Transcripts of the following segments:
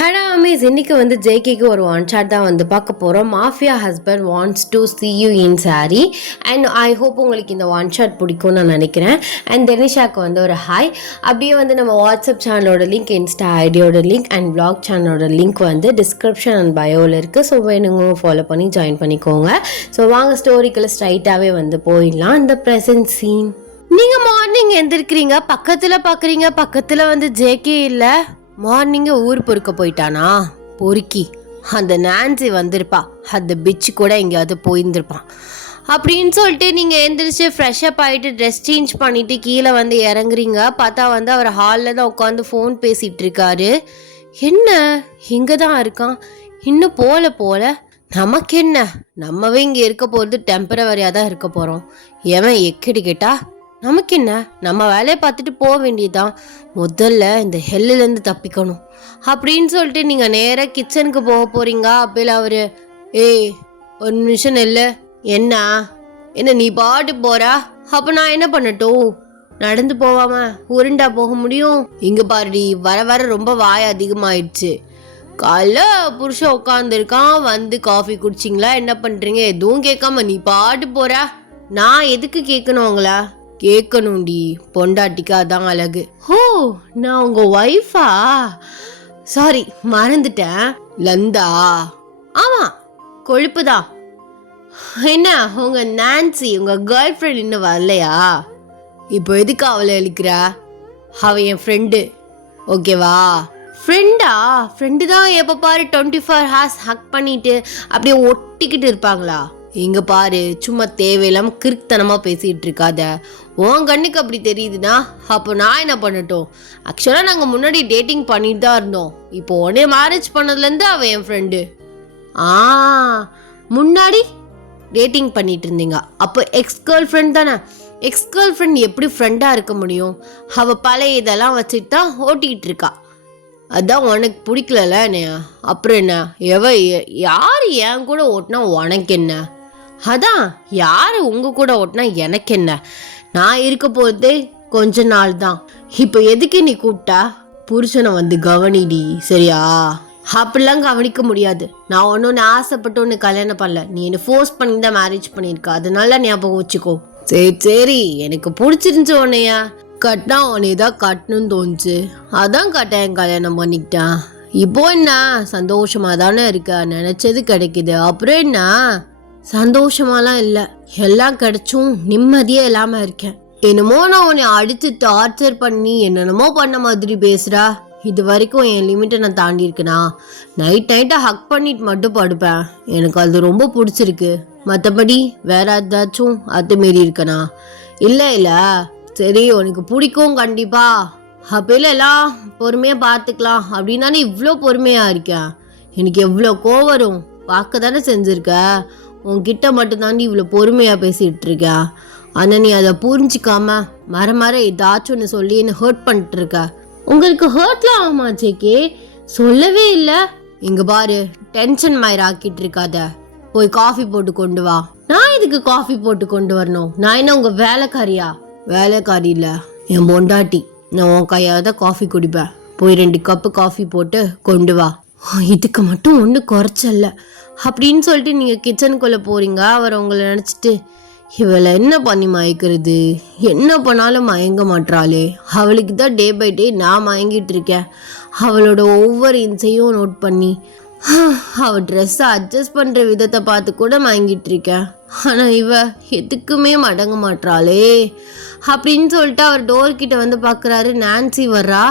Hello Amish, இன்னைக்கு வந்து ஜேகேக்கு ஒரு ஒன் ஷாட் தான் வந்து பார்க்க போகிறோம். Mafia husband wants to see you in saree and I hope உங்களுக்கு இந்த ஒன் ஷாட் பிடிக்கும்னு நான் நினைக்கிறேன். அண்ட் தெனிஷாக்கு வந்து ஒரு ஹாய். அப்படியே வந்து நம்ம வாட்ஸ்அப் சேனலோட லிங்க், இன்ஸ்டா ஐடியோட லிங்க் அண்ட் பிளாக் சேனலோட லிங்க் வந்து டிஸ்கிரிப்ஷன் அண்ட் பயோவில் இருக்குது. ஸோ வேணுங்க ஃபாலோ பண்ணி ஜாயின் பண்ணிக்கோங்க. ஸோ வாங்க ஸ்டோரிக்குள்ள ஸ்ட்ரைட்டாகவே வந்து போயிடலாம். இந்த ப்ரெசன்ட் சீன். நீங்கள் மார்னிங் எந்திருக்கிறீங்க, பக்கத்தில் வந்து ஜேகே இல்லை. மார்னிங்கே ஊர் பொறுக்க போயிட்டானா பொறுக்கி. அந்த நான்சி வந்திருப்பா, அந்த பிச்சு கூட எங்கேயாவது போயிருந்துருப்பான் அப்படின்னு சொல்லிட்டு நீங்கள் எந்திரிச்சு ஃப்ரெஷ்அப் ஆகிட்டு ட்ரெஸ் சேஞ்ச் பண்ணிவிட்டு கீழே வந்து இறங்குறீங்க. பார்த்தா வந்து அவர் ஹாலில் தான் உட்காந்து ஃபோன் பேசிகிட்டு இருக்காரு. என்ன இங்கே தான் இருக்கான், இன்னும் போல நமக்கு என்ன, நம்மவே இங்கே இருக்க போகிறது டெம்பரவரியாக தான் இருக்க போகிறோம். எவன் எக்கடி கேட்டா நமக்கு என்ன, நம்ம வேலையை பார்த்துட்டு போக வேண்டியதுதான். முதல்ல இந்த ஹெல்லுலேருந்து தப்பிக்கணும் அப்படின்னு சொல்லிட்டு நீங்கள் நேராக கிச்சனுக்கு போக போகிறீங்க. அப்போல அவர் ஒரு நிமிஷம் இல்லை, என்ன நீ பாட்டு போகிறா, அப்போ நான் என்ன பண்ணட்டும்? நடந்து போவாம உருண்டா போக முடியும்? இங்கே பாருடி, வர ரொம்ப வாய் அதிகமாயிடுச்சு. காலைல புருஷன் உட்காந்துருக்கான், வந்து காஃபி குடிச்சிங்களா, என்ன பண்ணுறீங்க, எதுவும் கேட்காம நீ பாட்டு போகிறா. நான் எதுக்கு கேட்கணும் அவங்களா? கேட்கணும்டி, பொண்டாட்டிக்கு அதான் அழகு. ஓ, நான் உங்க ஒய்ஃபா? சாரி மறந்துட்டேன். லந்தா? ஆமா, கொழுப்புதான். என்ன உங்க நான்சி, உங்க கேர்ள் ஃப்ரெண்ட் இன்னும் வரலையா? இப்போ எதுக்கு அவளை இழுக்கிற? அவ என் ஃப்ரெண்டு, ஓகேவா? ஃப்ரெண்டு தான் எப்போ பாரு 24 hours ஹக் பண்ணிட்டு அப்படியே ஒட்டிக்கிட்டு இருப்பாங்களா? இங்க பாரு, சும்மா தேவையில்லாம கிறுக்குத்தனமாக பேசிகிட்டு இருக்காத. உன் கண்ணுக்கு அப்படி தெரியுதுன்னா அப்போ நான் என்ன பண்ணட்டும்? ஆக்சுவலாக நாங்கள் முன்னாடி டேட்டிங் பண்ணிட்டு தான் இருந்தோம். இப்போ உடனே மேரேஜ் பண்ணதுலேருந்து அவள் என் ஃப்ரெண்டு. முன்னாடி டேட்டிங் பண்ணிட்டு இருந்தீங்க, அப்போ எக்ஸ் கேர்ள் ஃப்ரெண்ட் தானே. எக்ஸ் கேர்ள் ஃப்ரெண்ட் எப்படி ஃப்ரெண்டாக இருக்க முடியும்? அவள் பழைய இதெல்லாம் வச்சுட்டு தான் ஓட்டிகிட்டு இருக்கா. அதான் உனக்கு பிடிக்கல என்னையா? அப்புறம் என்ன, யார் என் கூட ஓட்டினா உனக்கு என்ன? அதான் யார் உங்கள் கூட ஓட்டினா எனக்கு என்ன? நான் இருக்க போகிறதே கொஞ்ச நாள் தான். இப்போ எதுக்கு நீ கூப்பிட்டா? புருஷனை வந்து கவனிடி, சரியா? அப்படிலாம் கவனிக்க முடியாது. நான் ஒன்று ஆசைப்பட்டு ஒன்று கல்யாணம் பண்ணல, நீ என்னை ஃபோர்ஸ் பண்ணி தான் மேரேஜ் பண்ணியிருக்க. அதனால ஞாபகம் வச்சுக்கோ. சரி, எனக்கு பிடிச்சிருந்துச்சு உன்னையா. கட்டினா உன்னை தான் கட்டணும்னு தோணுச்சு, அதான் கட்டாயம் கல்யாணம் பண்ணிக்கிட்டான். இப்போ என்ன, சந்தோஷமா தானே இருக்க, நினைச்சது கிடைக்குது. அப்புறம் என்ன, சந்தோஷமாலாம் இல்லை, எல்லாம் கிடைச்சும் நிம்மதியே இல்லாமல் இருக்கேன். என்னமோ நான் உன்னை அடித்து டார்ச்சர் பண்ணி என்னென்னமோ பண்ண மாதிரி பேசுகிறா. இது வரைக்கும் என் லிமிட்டை நான் தாண்டி இருக்கேனா? நைட்டாக ஹக் பண்ணிட்டு மட்டும் படுப்பேன், எனக்கு அது ரொம்ப பிடிச்சிருக்கு. மற்றபடி வேற ஏதாச்சும் அத்துமீறி இருக்கனா? இல்லை, சரி உனக்கு பிடிக்கும் கண்டிப்பா, அப்போல எல்லாம் பொறுமையாக பார்த்துக்கலாம் அப்படின்னு தானே இவ்வளோ பொறுமையாக இருக்கேன். எனக்கு எவ்வளோ கோவம் வரும் பார்க்க தானே செஞ்சுருக்க. உன்கிட்ட மட்டும் தாண்டி இவ்வளோ பொறுமையாக பேசிகிட்டு இருக்க. ஆனால் நீ அதை புரிஞ்சிக்காம மர ஏதாச்சும் ஒன்று சொல்லி என்ன ஹர்ட் பண்ணிட்டு இருக்க. உங்களுக்கு ஹர்ட்லாம் ஆமா ஜேகே? சொல்லவே இல்லை. இங்கே பாரு, டென்ஷன் மயிர் ஆக்கிட்டு இருக்காத. போய் காஃபி போட்டு கொண்டு வா. நான் இதுக்கு காஃபி போட்டு கொண்டு வரணும்? நான் என்ன உங்கள் வேலைக்காரியா? வேலைக்காரி இல்லை, என் பொண்டாட்டி. நான் உன் கையால் தான் காஃபி குடிப்பேன். போய் 2 கப்பு காஃபி போட்டு கொண்டு வா. இதுக்கு மட்டும் ஒன்றும் குறைச்சல்ல அப்படின்னு சொல்லிட்டு நீங்கள் கிச்சனுக்குள்ளே போகிறீங்க. அவர் உங்களை நினச்சிட்டு, இவளை என்ன பண்ணி மயக்கிறது, என்ன பண்ணாலும் மயங்க மாட்டாளே, அவளுக்கு தான் டே பை டே நான் மயங்கிட்டு இருக்கேன். அவளோட ஒவ்வொரு இன்சையும் நோட் பண்ணி அவள் ட்ரெஸ்ஸை அட்ஜஸ்ட் பண்ணுற விதத்தை பார்த்து கூட மயங்கிட்டு இருக்கேன். ஆனால் இவ எதுக்குமே மடங்க மாட்டாளே அப்படின்னு சொல்லிட்டு அவர் டோர்கிட்ட வந்து பார்க்குறாரு. நான்சி வர்றா.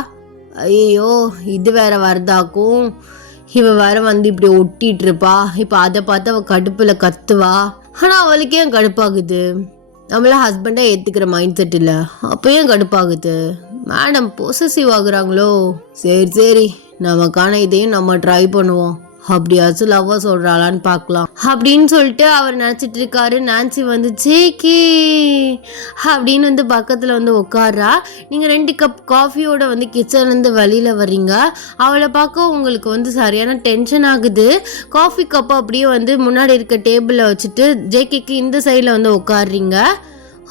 ஐயோ, இது வேற வருதாக்கும். இவ வேற வந்து இப்படி ஒட்டிட்டு இருப்பா. இப்போ அதை பார்த்து அவள் கடுப்பில் கத்துவா. ஆனால் அவளுக்கே ஏன் கடுப்பாகுது? நம்மள ஹஸ்பண்டாக ஏற்றுக்கிற மைண்ட் செட் இல்லை, அப்போ ஏன் கடுப்பாகுது? மேடம் பொசசிவ் ஆகுறாங்களோ? சரி, நமக்கான இதையும் நம்ம ட்ரை பண்ணுவோம். அப்படியாச்சும் லவ்வா சொல்கிறாளான்னு பார்க்கலாம் அப்படின்னு சொல்லிட்டு அவர் நினச்சிட்டு இருக்காரு. நான்சி வந்து ஜேகே அப்படின்னு வந்து பக்கத்தில் வந்து உட்கார்றா. நீங்கள் 2 கப் காஃபியோட வந்து கிச்சன்லேருந்து வெளியில் வர்றீங்க. அவளை பார்க்க உங்களுக்கு வந்து சரியான டென்ஷன் ஆகுது. காஃபி கப்பை அப்படியே வந்து முன்னாடி இருக்க டேபிளில் வச்சுட்டு ஜேகேக்கு இந்த சைடில் வந்து உட்காடுறீங்க.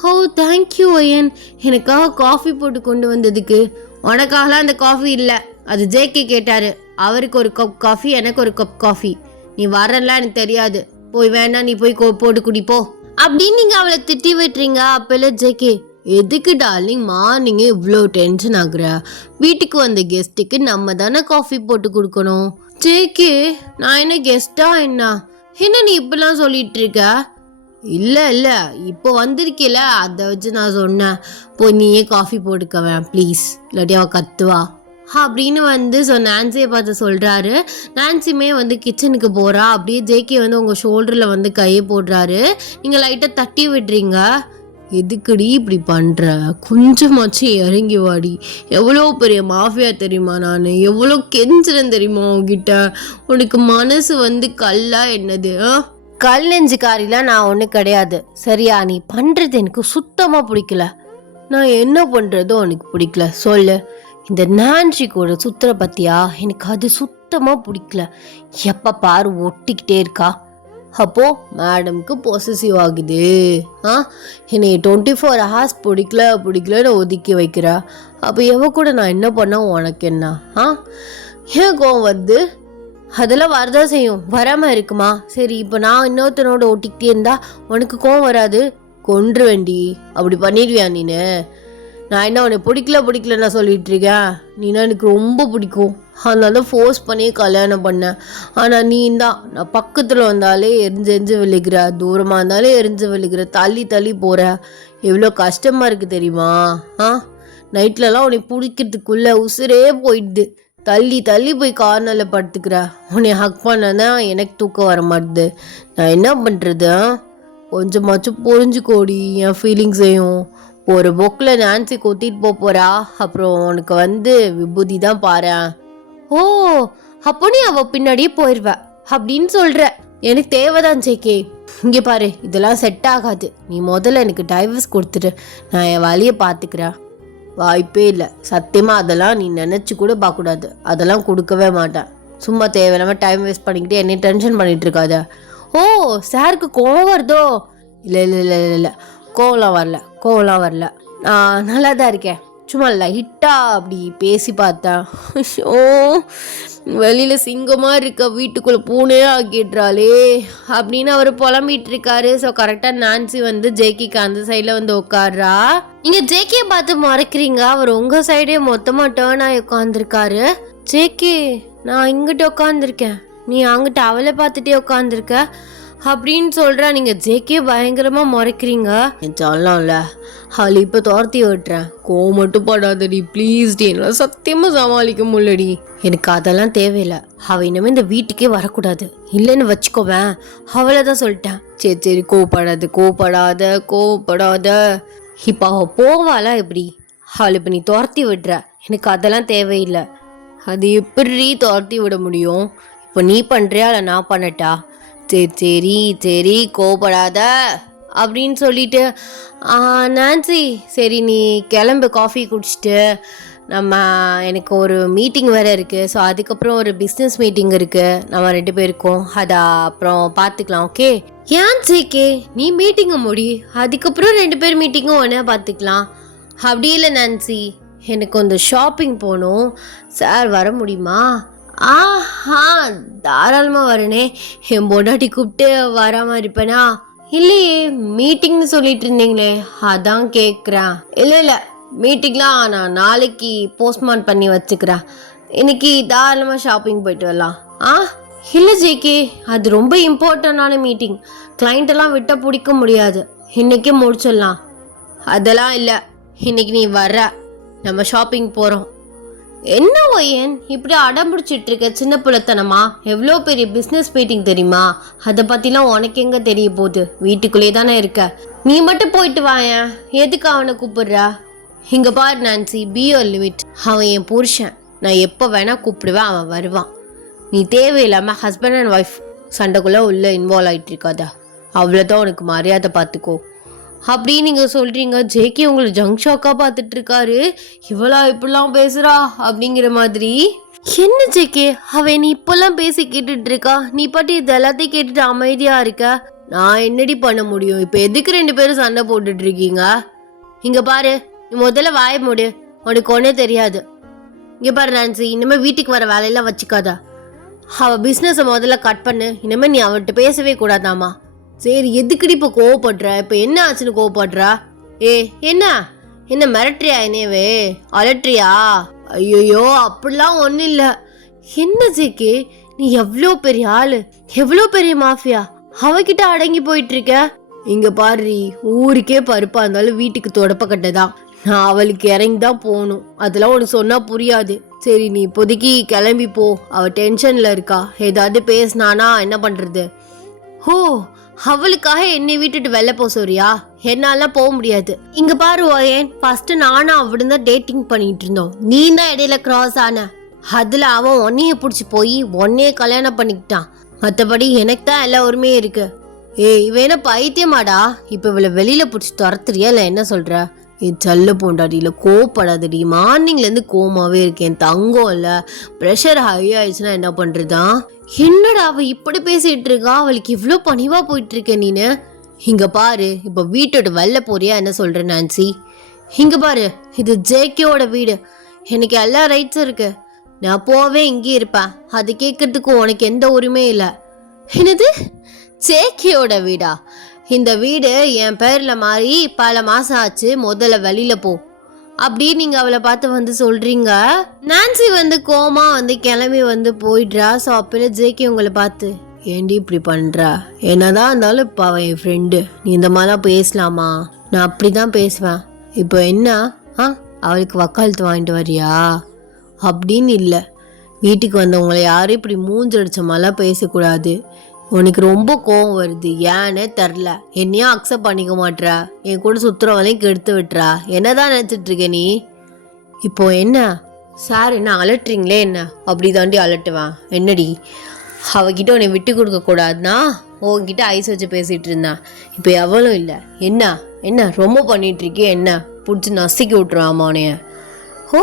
ஓ தேங்க்யூ ஐயன், எனக்காக காஃபி போட்டு கொண்டு வந்ததுக்கு. உனக்காகலாம் அந்த காஃபி இல்லை, அது ஜேகே கேட்டார், அவருக்கு ஒரு கப் காஃபி, எனக்கு ஒரு கப் காஃபி. நீ வரலாம் எனக்கு தெரியாது, போய் வேணா நீ போய் போட்டு குடிப்போ அப்படின்னு நீங்க அவளை திட்டி விட்டுறீங்க. அப்பல ஜேகே, எதுக்கு டார்லிங் மார்னிங்கே இவ்வளோ டென்ஷன் ஆகுற? வீட்டுக்கு வந்த கெஸ்ட்டுக்கு நம்ம தானே காஃபி போட்டு கொடுக்கணும். ஜேகே, நான் என்ன கெஸ்டா என்ன நீ இப்பெல்லாம் சொல்லிட்டு இருக்க? இல்லை இல்லை, இப்போ வந்திருக்கல அதை வச்சு நான் சொன்னேன். போய் நீயே காஃபி போட்டுக்கவேன் ப்ளீஸ், இல்லாட்டி அவள் கத்துவா அப்படின்னு நான்சியை பார்த்து சொல்கிறாரு. நான்சியுமே கிச்சனுக்கு போகிறா. அப்படியே ஜேகே உங்கள் ஷோல்டரில் கையை போடுறாரு. நீங்கள் லைட்டாக தட்டி விடுறீங்க. எதுக்குடி இப்படி பண்ணுற? கொஞ்சமாச்சும் இறங்கி வாடி. எவ்வளோ பெரிய மாஃபியா தெரியுமா? நான் எவ்வளோ கெஞ்சுறேன் தெரியுமா உங்ககிட்ட? உனக்கு மனசு கல்லா என்னது? கல் நெஞ்சுக்காரிலாம் நான் ஒன்றும் கிடையாது சரியா? நீ பண்ணுறது எனக்கு சுத்தமாக பிடிக்கல. நான் என்ன பண்ணுறதோ உனக்கு பிடிக்கல சொல்லு. இந்த நான்சி கூட சுத்துற பத்தியா? எனக்கு அது சுத்தமாக பிடிக்கல. எப்போ பாரு ஒட்டிக்கிட்டே இருக்கா. அப்போ மேடம்க்கு பொசசிவ் ஆகுது. என்னை 24 hours பிடிக்கலன்னு ஒதுக்கி வைக்கிறா. அப்போ எவ கூட நான் என்ன பண்ண உனக்கு என்ன? ஏன் கோவம் வருது? அதெல்லாம் வரதான் செய்யும், வராமல் இருக்குமா? சரி, இப்போ நான் இன்னொருத்தனோட ஓட்டிக்கிட்டே இருந்தா உனக்கு கோவம் வராது? கொன்று வேண்டி அப்படி பண்ணிடுவியா நீனு? நான் என்ன உனக்கு பிடிக்கல நான் சொல்லிட்டு இருக்கேன். நீனா எனக்கு ரொம்ப பிடிக்கும், அதனால தான் ஃபோர்ஸ் பண்ணி கல்யாணம் பண்ணேன். ஆனால் நீ தான் நான் பக்கத்தில் வந்தாலே எரிஞ்சு விழுகிற, தூரமாக இருந்தாலே எரிஞ்சு விழுகிற, தள்ளி போகிற. எவ்வளோ கஷ்டமாக இருக்குது தெரியுமா? நைட்லலாம் உன்னை பிடிக்கிறதுக்குள்ளே உசுரே போயிடுது. தள்ளி போய் கார்னரில் படுத்துக்கிற. உன்னை ஹக் பண்ணதான் எனக்கு தூக்கம் வர மாட்டுது. நான் என்ன பண்ணுறது? கொஞ்சமாச்சும் புரிஞ்சுக்கோடி என் ஃபீலிங்ஸையும். ஒரு பொக்கில் நான்சி கொத்திட்டு போகிறா. அப்புறம் உனக்கு விபூதி தான் பாரு. ஓ, அப்போ நீ அவள் பின்னாடியே போயிடுவ அப்படின்னு சொல்கிற. எனக்கு தேவைதான் ஜேகே. இங்கே பாரு, இதெல்லாம் செட் ஆகாது. நீ முதல்ல எனக்கு டைவர்ஸ் கொடுத்துட்டு நான் என் வழியை பார்த்துக்கிறேன். வாய்ப்பே இல்லை சத்தியமாக. அதெல்லாம் நீ நினச்சி கூட பார்க்கக்கூடாது. அதெல்லாம் கொடுக்கவே மாட்டேன். சும்மா தேவையில்லாமல் டைம் வேஸ்ட் பண்ணிக்கிட்டு என்னை டென்ஷன் பண்ணிகிட்டு இருக்காத. ஓ, சாருக்கு கோவம் வருதோ? இல்லை, கோவம்லாம் வரல. நான் நல்லா தான் இருக்கேன். சும்மா லைட்டாக அப்படி பேசி பார்த்தேன். ஓ, வெளியில் சிங்கமாக இருக்க வீட்டுக்குள்ளே பூனே ஆக்கிடுறாளே அப்படின்னு அவர் புலம்பிட்டு இருக்காரு. ஸோ கரெக்டாக நான்சி ஜேகிக்கு அந்த சைடில் உட்காடுறா. நீங்கள் ஜேகியை பார்த்து மறைக்கிறீங்க. அவர் உங்கள் சைடே மொத்தமாக டேர்ன் ஆகி உட்காந்துருக்காரு. ஜேகே, நான் இங்கிட்ட உட்காந்துருக்கேன், நீ அங்கிட்ட அவளை பார்த்துட்டே உட்காந்துருக்க அப்படின்னு சொல்கிறா. நீங்கள் ஜேகே பயங்கரமாக முறைக்கிறீங்க. சொல்லலாம்ல, அவளை இப்போ துரத்தி விட்டுறேன். கோவம் மட்டும் படாதடி ப்ளீஸ் டி, என்னால் சத்தியமாக சமாளிக்க முடியலடி. எனக்கு அதெல்லாம் தேவையில்லை. அவள் இனிமேல் இந்த வீட்டுக்கே வரக்கூடாது. இல்லைன்னு வச்சுக்கோவேன். அவளை தான் சொல்லிட்டேன். சரி, கோவப்படாத. இப்போ அவள் போவாளா எப்படி? அவளை இப்போ நீ துரத்தி விடுற. எனக்கு அதெல்லாம் தேவையில்லை. அது எப்படி துரத்தி விட முடியும்? இப்போ நீ பண்ணுறியா இல்லை நான் பண்ணட்டா? சரி கோபப்படாத அப்படின்னு சொல்லிட்டு நான்சி, சரி நீ கிளம்பு, காஃபி குடிச்சிட்டு. எனக்கு ஒரு மீட்டிங் வேறு இருக்குது. ஸோ அதுக்கப்புறம் ஒரு பிஸ்னஸ் மீட்டிங் இருக்குது, நம்ம 2 பேருக்கும். அதை அப்புறம் பார்த்துக்கலாம். ஓகே? ஏன் ஜேகே, நீ மீட்டிங்கை முடி, அதுக்கப்புறம் 2 பேர் மீட்டிங்கும் ஒன்றா பார்த்துக்கலாம். அப்படி இல்லை நான்சி, எனக்கு கொஞ்சம் ஷாப்பிங் போகணும். சார் வர முடியுமா? தாராளமாக வரனே. என் பொண்டாட்டி கூப்பிட்டு வராமல் இருப்பேனா? இல்லையே, மீட்டிங்னு சொல்லிட்டு இருந்தீங்களே, அதான் கேட்குறேன். இல்லை, மீட்டிங்லாம் நான் நாளைக்கு போஸ்ட்மார்ட் பண்ணி வச்சுக்கிறேன். இன்னைக்கு தாராளமாக ஷாப்பிங் போயிட்டு வரலாம். இல்லை ஜேகே, அது ரொம்ப இம்பார்ட்டண்டான மீட்டிங். கிளைண்ட்டெல்லாம் விட்டால் பிடிக்க முடியாது. இன்றைக்கே முடிச்சிடலாம். அதெல்லாம் இல்லை, இன்னைக்கு நீ வர்ற, நம்ம ஷாப்பிங் போகிறோம். என்ன ஒயன் இப்படி அடம்பிடிச்சிட்டு இருக்க? சின்ன பிள்ளைத்தனமா? எவ்வளோ பெரிய பிஸ்னஸ் மீட்டிங் தெரியுமா? அதை பற்றிலாம் உனக்கு எங்கே தெரிய போகுது? வீட்டுக்குள்ளே தானே இருக்க. நீ மட்டும் போயிட்டு வாயன். எதுக்கு அவனை கூப்பிடுறா? இங்கே பாரு நான்சி, பி யோர் லிமிட். அவன் என் புருஷன், நான் எப்போ வேணால் கூப்பிடுவேன், அவன் வருவான். நீ தேவையில்லாமல் ஹஸ்பண்ட் அண்ட் ஒய்ஃப் சண்டைக்குள்ளே உள்ளே இன்வால்வ் ஆகிட்டு இருக்காதா? அவ்வளோதான், உனக்கு மரியாதை பார்த்துக்கோ அப்படின்னு நீங்கள் சொல்கிறீங்க. ஜேகே உங்களை ஜங்க் ஷாக்காக பார்த்துட்டு இருக்காரு. இவளா இப்படிலாம் பேசுகிறா அப்படிங்கிற மாதிரி. என்ன ஜேகே, அவன் நீ இப்பெல்லாம் பேசி கேட்டுட்டு இருக்கா? நீ பாட்டு இது எல்லாத்தையும் கேட்டுட்டு அமைதியாக இருக்க. நான் என்னடி பண்ண முடியும்? இப்போ எதுக்கு 2 பேரும் சண்டை போட்டுட்டு இருக்கீங்க? இங்கே பாரு, நீ முதல்ல வாய மூடு, உனக்கு ஒன்றே தெரியாது. இங்கே பாரு நான்சி, இனிமேல் வீட்டுக்கு வர வேலையெல்லாம் வச்சுக்காத. அவள் பிஸ்னஸை முதல்ல கட் பண்ணு. இனிமேல் நீ அவன்கிட்ட பேசவே கூடாதாம்மா. சரி, எதுக்குடி இப்போ கோவப்படுற? இப்போ என்ன ஆச்சுன்னு கோவப்படுறா? என்ன என்ன மிரட்டுறியா? என்னவே அலட்டுறியா? ஐயோ, அப்படிலாம் ஒன்றும் இல்லை. என்ன ஜேகே, நீ எவ்வளோ பெரிய ஆளு, எவ்வளோ பெரிய மாஃபியா, அவகிட்ட அடங்கி போயிட்டு இருக்க. இங்க பாரு, ஊருக்கே பருப்பா இருந்தாலும் வீட்டுக்கு தொடப்ப கட்டதான். நான் அவளுக்கு இறங்கி தான் போகணும். அதெல்லாம் உனக்கு சொன்னா புரியாது. சரி, நீ இப்போதைக்கு கிளம்பி போ. அவ டென்ஷன்ல இருக்கா. ஏதாவது பேசினானா என்ன பண்றது? ஹோ, அவளுக்காக என்னை விட்டுட்டு வெளில போ சொல்றியா? என்னால போக முடியாது. இங்க பாரு ஓயன், ஃபர்ஸ்ட் நானும் அவளும் தான் டேட்டிங் பண்ணிட்டு இருந்தோம். நீ தான் இடையில கிராஸ் ஆன. அதுல அவன் உன்னைய பிடிச்சி போய் உன்னைய கல்யாணம் பண்ணிக்கிட்டான். மற்றபடி எனக்கு தான் எல்லா உரிமையும் இருக்கு. இவன் என்ன பைத்தியமாடா? இப்ப இவளை வெளியில பிடிச்சி துரத்துறியா இல்ல என்ன சொல்ற? செல்ல போண்டாடி, இல்லை கோவப்படாதடி. மார்னிங்ல இருந்து கோமாவே இருக்கேன். தங்கம் இல்ல, ப்ரெஷர் ஹை ஆயிடுச்சுன்னா என்ன பண்றதா? என்னடா அவ இப்படி பேசிட்டு இருக்கா? அவளுக்கு இவ்வளோ பணிவா போயிட்டு இருக்க நீனு. இங்க பாரு, இப்ப வீட்டோட வெளில போறியா என்ன சொல்ற நான்சி? இங்க பாரு, இது ஜேகேயோட வீடு. எனக்கு எல்லா ரைட்ஸும் இருக்கு. நான் போவே இங்கே இருப்பேன். அது கேட்கறதுக்கு உனக்கு எந்த உரிமையும் இல்லை. என்னது, ஜேகேயோட வீடா? இந்த வீடு என் பேர்ல மாறி பல மாசம் ஆச்சு. முதல்ல வெளியில போ அப்படின்னு நீங்க அவளை பார்த்து வந்து சொல்றீங்க. நான்சி வந்து கோமா வந்து கிளம்பி வந்து போயிடுறா. ஸோ அப்பல ஜேகே உங்களை பார்த்து, ஏண்டி இப்படி பண்றா? என்னதான் இருந்தாலும் இப்போ அவன் என் ஃப்ரெண்டு. நீ இந்த மாதிரிலாம் பேசலாமா? நான் அப்படிதான் பேசுவேன். இப்போ என்ன அவளுக்கு வக்காலத்து வாங்கிட்டு வரியா அப்படின்னு? இல்லை, வீட்டுக்கு வந்தவங்களை யாரும் இப்படி மூஞ்சடிச்ச மாதிரிலாம் பேசக்கூடாது. உனக்கு ரொம்ப கோவம் வருது, ஏன்னு தெரில. என்னையும் அக்செப்ட் பண்ணிக்க மாட்டா. என் கூட சுத்துறவங்களையும் கெடுத்து விட்டுறா. என்னதான் நினச்சிட்டு இருக்க நீ? இப்போ என்ன சார், என்ன அலட்டுறீங்களே? என்ன அப்படி தாண்டி அலட்டுவேன்? என்னடி அவகிட்ட உன்னை விட்டு கொடுக்க கூடாதுன்னா உன்கிட்ட ஐஸ் வச்சு பேசிட்டு இருந்தான். இப்போ எவ்வளோ இல்லை. என்ன என்ன ரொம்ப பண்ணிட்டு இருக்கே? என்ன பிடிச்சி நசுக்கி விட்டுருவாமா உனைய? ஓ,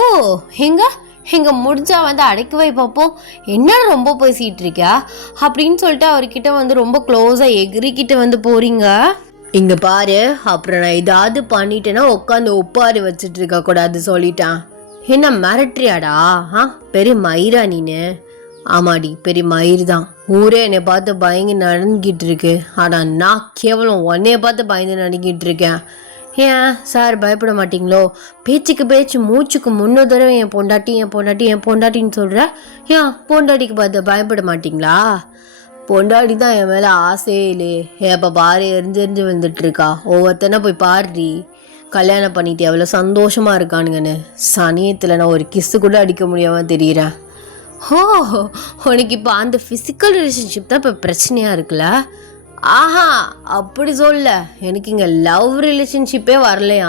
எங்க முடிஞ்சா வந்து அடைக்கவை பார்ப்போம். என்ன ரொம்ப பேசிட்டு இருக்கா அப்படின்னு சொல்லிட்டு அவர்கிட்ட வந்து ரொம்ப க்ளோஸா எகிரிக்கிட்ட வந்து போறீங்க. இங்க பாரு, அப்புறம் நான் ஏதாவது பண்ணிட்டேன்னா உட்காந்து ஒப்பாரி வச்சுட்டு இருக்க கூடாது சொல்லிட்டான். என்ன மிரட்டுறியாடா? பெரிய மயிரா நீனு? ஆமாடி, பெரிய மயிர் தான். ஊரே என்னை பார்த்து பயங்கி நடுங்கிட்டு இருக்கு. ஆனா நான் கேவலம் உன்னைய பார்த்து பயந்து நடுங்கிட்டு இருக்கேன். ஏன் சார் பயப்பட மாட்டீங்களோ? பேச்சுக்கு பேச்சு மூச்சுக்கு 3 தடவை என் பொண்டாட்டி என் பொண்டாட்டி என் பொண்டாட்டின்னு சொல்கிற. ஏன் பொண்டாட்டிக்கு பார்த்து பயப்பட மாட்டிங்களா? பொண்டாட்டி தான் என் மேலே ஆசையே இல்லையே. எப்போ பாரு எரிஞ்சு வந்துட்டு இருக்கா. ஒவ்வொருத்தனை போய் பாடுறி. கல்யாணம் பண்ணிட்டு எவ்வளோ சந்தோஷமா இருக்கானுங்கன்னு. சனியத்தில் நான் ஒரு கிஸ்ஸு கூட அடிக்க முடியாமல் தெரியுறேன். ஓ, உனக்கு இப்போ அந்த ஃபிசிக்கல் ரிலேஷன்ஷிப் தான் இப்போ பிரச்சனையாக இருக்குல்ல? ஆஹா, அப்படி சொல்ல. எனக்கு இங்கே லவ் ரிலேஷன்ஷிப்பே வரலையா?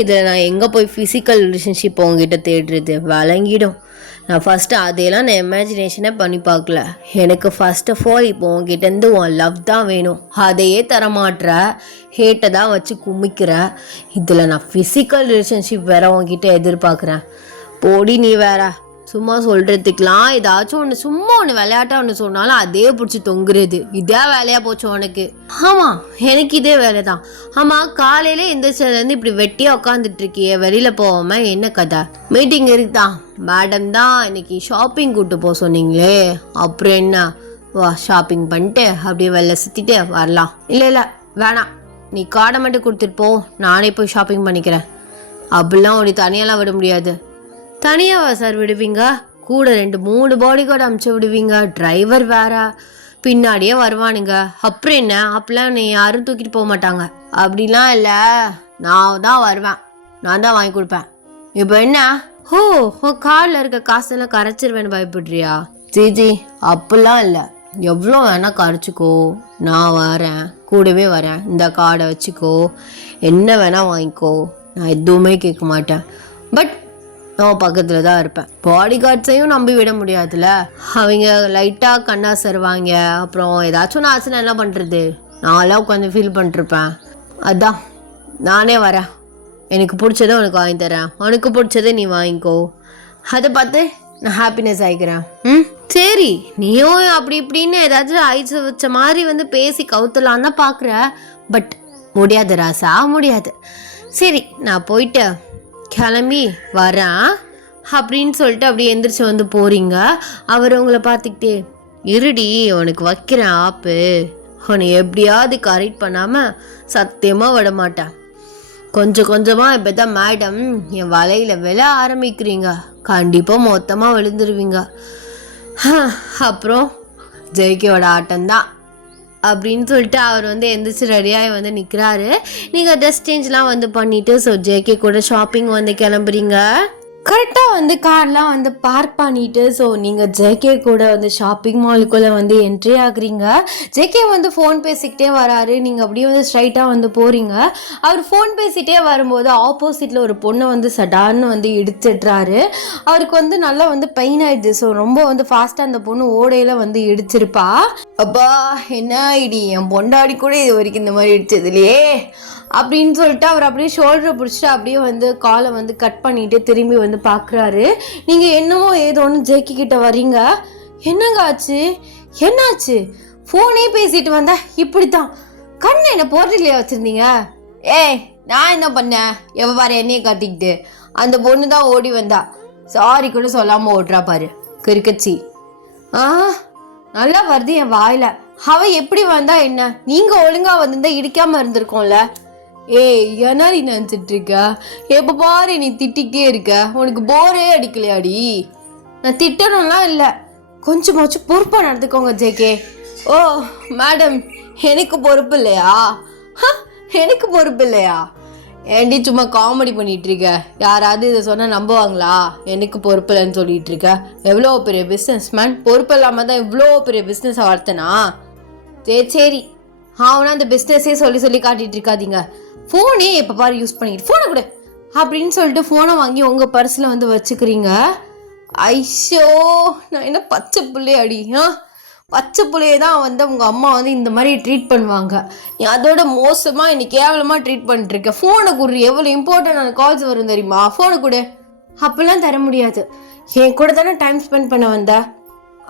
இதை நான் எங்கே போய் ஃபிசிக்கல் ரிலேஷன்ஷிப் உங்ககிட்ட தேடுறது? விளங்கிடும். நான் ஃபஸ்ட்டு அதையெல்லாம் நான் இமேஜினேஷனே பண்ணி பார்க்கல. எனக்கு ஃபர்ஸ்ட் ஆஃப் ஆல் இப்போ உங்ககிட்டேருந்து உன் லவ் தான் வேணும். அதையே தரமாட்டுற, ஹேட்டை தான் வச்சு குமிக்கிற. இதில் நான் ஃபிசிக்கல் ரிலேஷன்ஷிப் வேற உங்ககிட்ட எதிர்பார்க்குறேன். போடி நீ வேற. சும்மா சொல்கிறதுக்கெலாம் ஏதாச்சும் ஒன்று சும்மா ஒன்று விளையாட்டா ஒன்று சொன்னாலும் அதே பிடிச்சி தொங்குறது. இதே வேலையாக போச்சு உனக்கு? ஆமாம், எனக்கு இதே வேலை தான். ஆமாம், காலையில் எந்திரிச்சதுலேருந்து இப்படி வெட்டியாக உட்காந்துட்டு இருக்கியே, வெளியில் போகாமல் என்ன கதை? மீட்டிங் இருக்குதான். மேடம் தான் இன்னைக்கு ஷாப்பிங் கூப்பிட்டு போக சொன்னீங்களே, அப்புறம் என்ன? வா, ஷாப்பிங் பண்ணிட்டு அப்படியே வெளில சுற்றிட்டு வரலாம். இல்லை வேணாம், நீ கார்டை மட்டும் கொடுத்துட்டு போ, நானே போய் ஷாப்பிங் பண்ணிக்கிறேன். அப்படிலாம் உனக்கு தனியெல்லாம் விட முடியாது. தனியாவா சார் விடுவீங்க? கூட 2-3 பாடி கார்டு அமுச்சு விடுவீங்க. டிரைவர் வேற பின்னாடியே வருவானுங்க. அப்புறம் என்ன? அப்பெல்லாம் நீ யாரும் தூக்கிட்டு போக மாட்டாங்க. அப்படிலாம் இல்லை, நான் தான் வருவேன், நான் தான் வாங்கி கொடுப்பேன். இப்போ என்ன? ஓ, கார்டில் இருக்க காசெல்லாம் கரைச்சிருவேன்னு பயப்படுறியா? ஜிஜி, அப்படிலாம் இல்லை. எவ்வளோ வேணா கரைச்சிக்கோ, நான் வரேன், கூடவே வரேன். இந்த கார்டை வச்சுக்கோ, என்ன வேணா வாங்கிக்கோ, நான் எதுவுமே கேட்க மாட்டேன். பட் நான் பக்கத்தில் தான் இருப்பேன். பாடி கார்ட்ஸையும் நம்பி விட முடியாதுல்ல. அவங்க லைட்டாக கண்ணா சருவாங்க. அப்புறம் ஏதாச்சும் ஒன்று ஆச்சுன்னா என்ன பண்ணுறது? நான்லாம் உட்காந்து ஃபீல் பண்ணிருப்பேன். அதான் நானே வரேன். எனக்கு பிடிச்சதை உனக்கு வாங்கி தரேன், உனக்கு பிடிச்சதை நீ வாங்கிக்கோ. அதை பார்த்து நான் ஹாப்பினஸ் ஆகிக்கிறேன். சரி, நீயும் அப்படி இப்படின்னு ஏதாச்சும் ஐஸ் வச்ச மாதிரி வந்து பேசி கவுத்தலான்னு தான் பார்க்குற. பட் முடியாது ராசா, முடியாது. சரி, நான் போயிட்டு கிளம்பி வரேன். அப்படின்னு சொல்லிட்டு அப்படியே எந்திரிச்சு வந்து போகிறீங்க. அவர் உங்களை பார்த்துக்கிட்டே, இருடி உனக்கு வைக்கிறேன் ஆப்பு, உன்னை எப்படியாவது கரெக்ட் பண்ணாமல் சத்தியமாக விட மாட்டேன். கொஞ்சம் கொஞ்சமாக இப்போ தான் மேடம் என் வலையில் விழ ஆரம்பிக்கிறீங்க, கண்டிப்பாக மொத்தமாக விழுந்துருவீங்க. அப்புறம் ஜெய்கேயோட ஆட்டம்தான் அப்படின்னு சொல்லிட்டு அவர் வந்து எந்திரிச்சு ரெடியாகி வந்து நிற்கிறாரு. நீங்கள் ட்ரெஸ் சேஞ்ச்லாம் வந்து பண்ணிவிட்டு ஸோ ஜேகே கூட ஷாப்பிங் வந்து கிளம்புறீங்க. கரெக்டாக வந்து கார்லாம் வந்து பார்க் பண்ணிவிட்டு ஸோ நீங்கள் ஜேகே கூட வந்து ஷாப்பிங் மாலுக்குள்ளே வந்து என்ட்ரி ஆகுறீங்க. ஜேகே வந்து ஃபோன் பேசிக்கிட்டே வராரு. நீங்கள் அப்படியே வந்து ஸ்ட்ரைட்டாக வந்து போகிறீங்க. அவர் ஃபோன் பேசிகிட்டே வரும்போது ஆப்போசிட்டில் ஒரு பொண்ணை வந்து சடார்னு வந்து இடிச்சிடுறாரு. அவருக்கு வந்து நல்லா வந்து பெயின் ஆயிடுது. ஸோ ரொம்ப வந்து ஃபாஸ்ட்டாக அந்த பொண்ணு ஓடையில் வந்து இடிச்சிருப்பா. அப்பா என்ன இடி, என் பொண்டாடி கூட இது வரைக்கும் இந்த மாதிரி இடிச்சதுலையே அப்படின்னு சொல்லிட்டு அவர் அப்படியே ஷோல்டரை பிடிச்சிட்டு அப்படியே வந்து காலை வந்து கட் பண்ணிட்டு திரும்பி வந்து பார்க்குறாரு. நீங்கள் என்னமோ ஏதோன்னு ஜேகே கிட்ட வரீங்க. என்னங்க ஆச்சு, என்னாச்சு? ஃபோனே பேசிட்டு வந்தா இப்படி தான் கண்ணை என்ன போர்ட்டிலையா வச்சுருந்தீங்க? ஏய் நான் என்ன பண்ணேன், எவ பாரு என்னையே காட்டிக்கிட்டு. அந்த பொண்ணு தான் ஓடி வந்தா, சாரி கூட சொல்லாமல் ஓடுறா பாரு கிறுக்கச்சி. நல்லா வருது என் வாயில். அவ எப்படி வந்தா என்ன, நீங்கள் ஒழுங்காக வந்திருந்தா இடிக்காமல் இருந்திருக்கோம்ல. ஏய் என்னடி நினச்சிட்டு இருக்க, எப்போ பாரு நீ திட்டிகிட்டே இருக்க, உனக்கு போரே அடிக்கலையாடி? நான் திட்டணும்லாம் இல்லை, கொஞ்சமாச்சும் பொறுப்பாக நடந்துக்கோங்க ஜேகே. ஓ மேடம் எனக்கு பொறுப்பு இல்லையா? எனக்கு பொறுப்பு இல்லையா? ஏண்டி சும்மா காமெடி பண்ணிட்டு இருக்க? யாராவது இதை சொன்னால் நம்புவாங்களா? எனக்கு பொறுப்பு இல்லைன்னு சொல்லிட்டு இருக்க. எவ்வளோ பெரிய பிஸ்னஸ் மேன், பொறுப்பு இல்லாமல் தான் இவ்வளோ பெரிய பிஸ்னஸை வளர்த்தனா? சரி அவனா அந்த பிஸ்னஸே சொல்லி காட்டிட்டு இருக்காதீங்க. ஃபோனே எப்போ பாரு யூஸ் பண்ணிக்கிட்டு ஃபோனை கொடு அப்படின்னு சொல்லிட்டு ஃபோனை வாங்கி உங்கள் பர்ஸில் வந்து வச்சுக்கிறீங்க. ஐஷோ நான் என்ன பச்சை பிள்ளையாடி? பச்சை பிள்ளையே தான் வந்து உங்கள் அம்மா வந்து இந்த மாதிரி ட்ரீட் பண்ணுவாங்க. நீ அதோட மோசமாக இன்னைக்கு கேவலமாக ட்ரீட் பண்ணிட்டுருக்க. ஃபோனை கொடு, எவ்வளோ இம்பார்ட்டன்டான கால்ஸ் வரும் தெரியுமா? ஃபோனை கொடு. அப்பெல்லாம் தர முடியாது. என் கூட தானே டைம் ஸ்பெண்ட் பண்ண வந்த?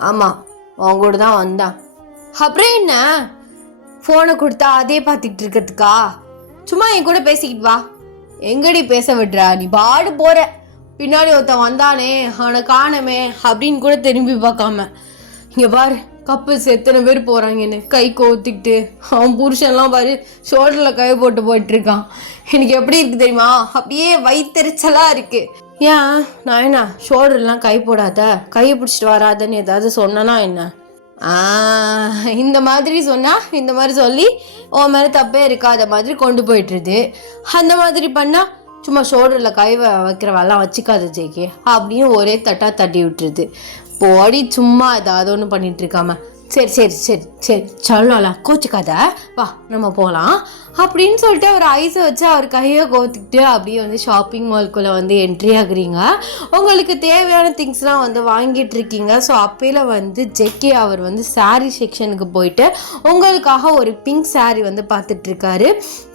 ஆமாம் உன் கூட தான் வந்தான். அப்புறம் என்ன, ஃபோனை கொடுத்தா அதே பார்த்துக்கிட்டு இருக்கிறதுக்கா? சும்மா என் கூட பேசிக்கிட்டு வா. எங்கடி பேச விட்றா, நீ பாடு போகிற. பின்னாடி ஒருத்தன் வந்தானே அவனை காணமே அப்படின்னு கூட திரும்பி பார்க்காம. இங்கே பாரு கப்புள்ஸ் எத்தனை பேர் போகிறாங்கன்னு கை கோத்துக்கிட்டு. அவன் புருஷன்லாம் பாரு ஷோல்டரில் கை போட்டு போயிட்டுருக்கான். எனக்கு எப்படி இருக்குது தெரியுமா, அப்படியே வயிற்றுச்சலாக இருக்குது. ஏன் நான் என்ன ஷோல்டர்லாம் கை போடாத, கையை பிடிச்சிட்டு வராதன்னு ஏதாவது சொன்னனா என்ன? இந்த மாதிரி சொன்னால் இந்த மாதிரி சொல்லி உன் மேலே தப்பே இருக்காத மாதிரி கொண்டு போயிட்டுருது. அந்த மாதிரி பண்ணால் சும்மா ஷோல்டரில் கை வைக்கிறவெல்லாம் வச்சுக்காது ஜேகே அப்படின்னு ஒரே தட்டி விட்டுருது. போடி சும்மா ஏதாவது ஒன்று பண்ணிட்டு இருக்காம. சரி சரி சரி சரி சொல்லலாம், கோச்சிக்காத, வா நம்ம போகலாம் அப்படின்னு சொல்லிட்டு அவர் ஐஸை வச்சு அவர் கையை கோத்துக்கிட்டு அப்படியே வந்து ஷாப்பிங் மால்குள்ளே வந்து என்ட்ரி ஆகுறீங்க. உங்களுக்கு தேவையான திங்ஸ்லாம் வந்து வாங்கிட்டு இருக்கீங்க. ஸோ அப்பையில் வந்து ஜேகே அவர் வந்து சாரீ செக்ஷனுக்கு போயிட்டு உங்களுக்காக ஒரு பிங்க் சாரீ வந்து பார்த்துட்ருக்காரு.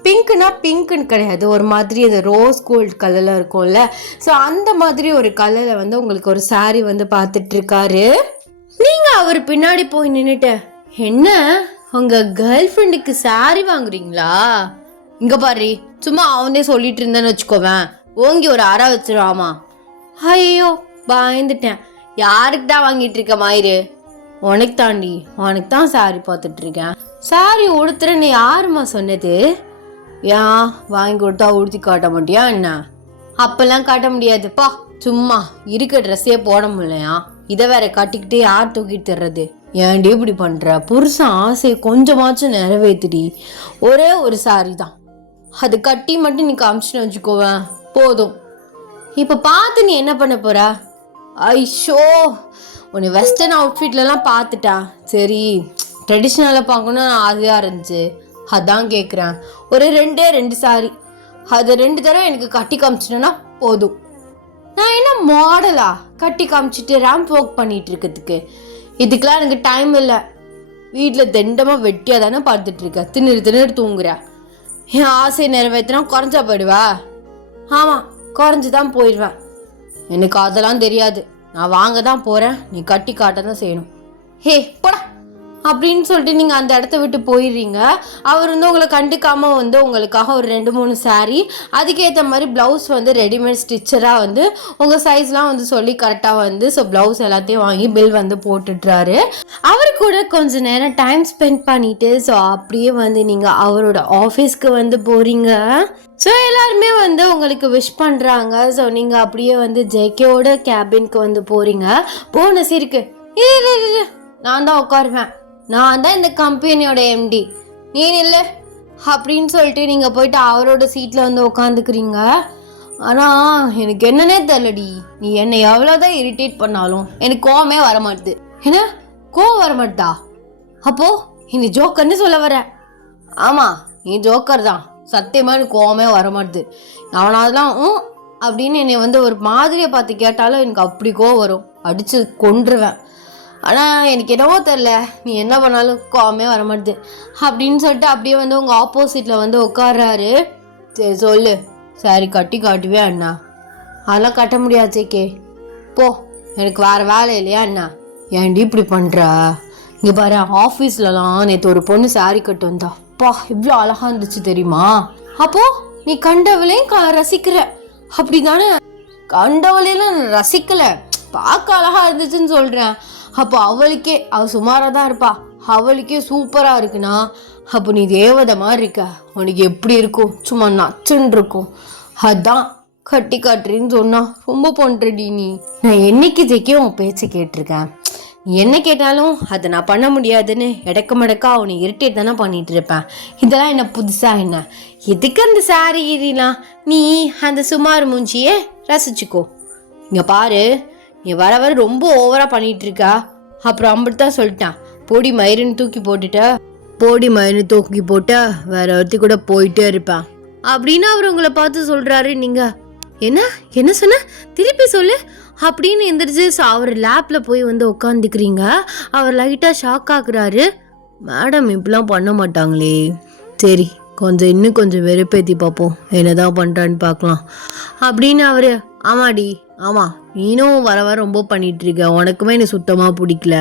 பிங்க்குனா பிங்க்குன்னு கிடையாது, ஒரு மாதிரி அது ரோஸ் கோல்டு கலரில் இருக்கும்ல, ஸோ அந்த மாதிரி ஒரு கலரில் வந்து உங்களுக்கு ஒரு சாரீ வந்து பார்த்துட்ருக்காரு. நீங்கள் அவர் பின்னாடி போய் நின்றுட்டு, என்ன உங்கள் கேர்ள் ஃப்ரெண்டுக்கு சாரி வாங்குறீங்களா? இங்கே பாரு சும்மா அவனே சொல்லிட்டு இருந்தேன்னு வச்சுக்கோவேன், ஓங்கி ஒரு அறை வச்சிருவாமா. ஐயோ பயந்துட்டேன். யாருக்கு தான் வாங்கிட்டு இருக்க மாயிரு? உனக்கு தாண்டி, உனக்கு தான் சாரி பார்த்துட்ருக்கேன். சாரி உடுத்துறேன்னு யாருமா சொன்னது? ஏன் வாங்கி கொடுத்தா உடுத்தி காட்ட மாட்டியா என்ன? அப்பெல்லாம் காட்ட முடியாதுப்பா, சும்மா இருக்க ட்ரெஸ்ஸே போட முடியலையா, இதை வேற கட்டிக்கிட்டு யார் தூக்கிட்டு தர்றது? ஏன்டி இப்படி பண்ற? புருஷன் ஆசை கொஞ்சமாச்சும் நிறைவேற்றுடி. ஒரே ஒரு சாரி தான், அது கட்டி மட்டும் நீ காமிச்சுன்னு வச்சுக்கோவேன் போதும். இப்போ பார்த்து நீ என்ன பண்ண போற? ஐஷோ உன்னை வெஸ்டர்ன் அவுட்ஃபிட்லலாம் பார்த்துட்டா. சரி ட்ரெடிஷ்னலாக பார்க்கணும்னு ஆசையாக இருந்துச்சு, அதான் கேட்குறேன். ஒரு ரெண்டு சாரி, அது 2 தடவை எனக்கு கட்டி காமிச்சிட்டேன்னா போதும். நான் என்ன மாடலா கட்டி காமிச்சிட்டு ரேம்ப் வாக் பண்ணிட்டு இருக்கிறதுக்கு? இதுக்கெல்லாம் எனக்கு டைம் இல்லை. வீட்டில் தெண்டமாக வெட்டியாக தானே பார்த்துட்ருக்க, திணறு தூங்குற. என் ஆசையை நிறைவேற்றினா குறைஞ்சா போயிடுவா? ஆமாம் குறைஞ்சி தான் போயிடுவேன். எனக்கு அதெல்லாம் தெரியாது, நான் வாங்க தான் போகிறேன், நீ கட்டி காட்ட தான் செய்யணும். ஹே போடா அப்படின்னு சொல்லிட்டு நீங்கள் அந்த இடத்த விட்டு போயிடுறீங்க. அவர் வந்து உங்களை கண்டுக்காமல் வந்து உங்களுக்காக ஒரு 2-3 saree அதுக்கேற்ற மாதிரி ப்ளவுஸ் வந்து ரெடிமேட் ஸ்டிச்சராக வந்து உங்கள் சைஸ்லாம் வந்து சொல்லி கரெக்டாக வந்து ஸோ ப்ளவுஸ் எல்லாத்தையும் வாங்கி பில் வந்து போட்டுட்றாரு. அவர் கூட கொஞ்ச நேரம் டைம் ஸ்பெண்ட் பண்ணிவிட்டு ஸோ அப்படியே வந்து நீங்கள் அவரோட ஆஃபீஸ்க்கு வந்து போகிறீங்க. ஸோ எல்லாருமே வந்து உங்களுக்கு விஷ் பண்ணுறாங்க. ஸோ நீங்கள் அப்படியே வந்து ஜேகேவோட கேபின்க்கு வந்து போகிறீங்க. போன சிரிக்கு நான் தான் உட்காருவேன், நான் தான் இந்த கம்பெனியோட எம்டி, நீ இல்லை அப்படின்னு சொல்லிட்டு நீங்கள் போயிட்டு அவரோட சீட்டில் வந்து உட்காந்துக்கிறீங்க. ஆனால் எனக்கு என்னன்னே தெரியலடி, நீ என்னை எவ்வளோதான் இரிட்டேட் பண்ணாலும் எனக்கு கோவமே வரமாட்டுது. என்ன கோவம் வரமாட்டா? அப்போது நீ ஜோக்கர்னு சொல்ல வர? ஆமாம், நீ ஜோக்கர் தான், சத்தியமாக எனக்கு கோவமே வரமாட்டுது. அவனாலாம் அப்படின்னு என்னை வந்து ஒரு மாதிரியை பார்த்து கேட்டாலும் எனக்கு அப்படி கோவம் வரும், அடித்து கொன்றுவேன். ஆனால் எனக்கு என்னவோ தெரில, நீ என்ன பண்ணாலும் கோவமே வரமாட்டுது அப்படின்னு சொல்லிட்டு அப்படியே வந்து உங்கள் ஆப்போசிட்டில் வந்து உட்கார்றாரு. சரி சொல்லு, சரி கட்டி காட்டுவே அண்ணா? அதெல்லாம் கட்ட முடியாது ஜேகே, போ, எனக்கு வேறு வேலை இல்லையா அண்ணா? ஏன்டி இப்படி பண்ணுற? இங்கே பாரு, ஆஃபீஸ்லலாம் நேற்று ஒரு பொண்ணு சாரி கட்டு வந்தா, பா இவ்வளோ அழகாக இருந்துச்சு தெரியுமா? அப்போது நீ கண்டவளையும் ரசிக்கிற அப்படி தானே? கண்டவளையெல்லாம் ரசிக்கலை, பார்க்க அழகாக இருந்துச்சுன்னு சொல்கிறேன். அப்போ அவளுக்கே, அவள் சுமாராக தான் இருப்பா, அவளுக்கே சூப்பராக இருக்குன்னா அப்போ நீ தேவதை மாதிரி இருக்க, உனக்கு எப்படி இருக்கும்? சும்மா நச்சுன்னு இருக்கும். அதான் கட்டி காட்டுறேன்னு சொன்னா ரொம்ப பண்ணுறடி நீ. நான் என்னைக்கு ஜெயிக்கே உன் பேச்சை கேட்டிருக்கேன், நீ என்ன கேட்டாலும் அதை நான் பண்ண முடியாதுன்னு இடக்க மடக்கா அவனை இரிட்டேட் தானே பண்ணிட்டு இருப்பேன். இதெல்லாம் என்ன புதுசா? என்ன எதுக்கு அந்த சாரி ஏறிலாம்? நீ அந்த சுமார் மூஞ்சியே ரசிச்சுக்கோ. இங்கே பாரு, நீ வர வர ரொம்ப ஓவராக பண்ணிட்டு இருக்கா. அப்புறம் அப்படித்தான் சொல்லிட்டான், போடி மயிருன்னு தூக்கி போட்டுட்ட, போடி மயிர்னு தூக்கி போட்ட வேற ஒருத்தி கூட போயிட்டே இருப்பான் அப்படின்னு அவர் உங்களை பார்த்து சொல்கிறாரு. நீங்கள் என்ன என்ன சொன்ன, திருப்பி சொல்லு அப்படின்னு எந்திரிச்சு அவர் லேப்பில் போய் வந்து உட்காந்துக்கிறீங்க. அவர் லைட்டாக ஷாக் ஆகுறாரு. மேடம் இப்படிலாம் பண்ண மாட்டாங்களே, சரி கொஞ்சம் இன்னும் கொஞ்சம் வெறுப்பேற்றி பார்ப்போம், என்னதான் பண்ணுறான்னு பார்க்கலாம் அப்படின்னு அவர். ஆமாடி ஆமாம், நீனும் வர வர ரொம்ப பண்ணிகிட்ருக்க, உனக்குமே எனக்கு சுத்தமாக பிடிக்கல,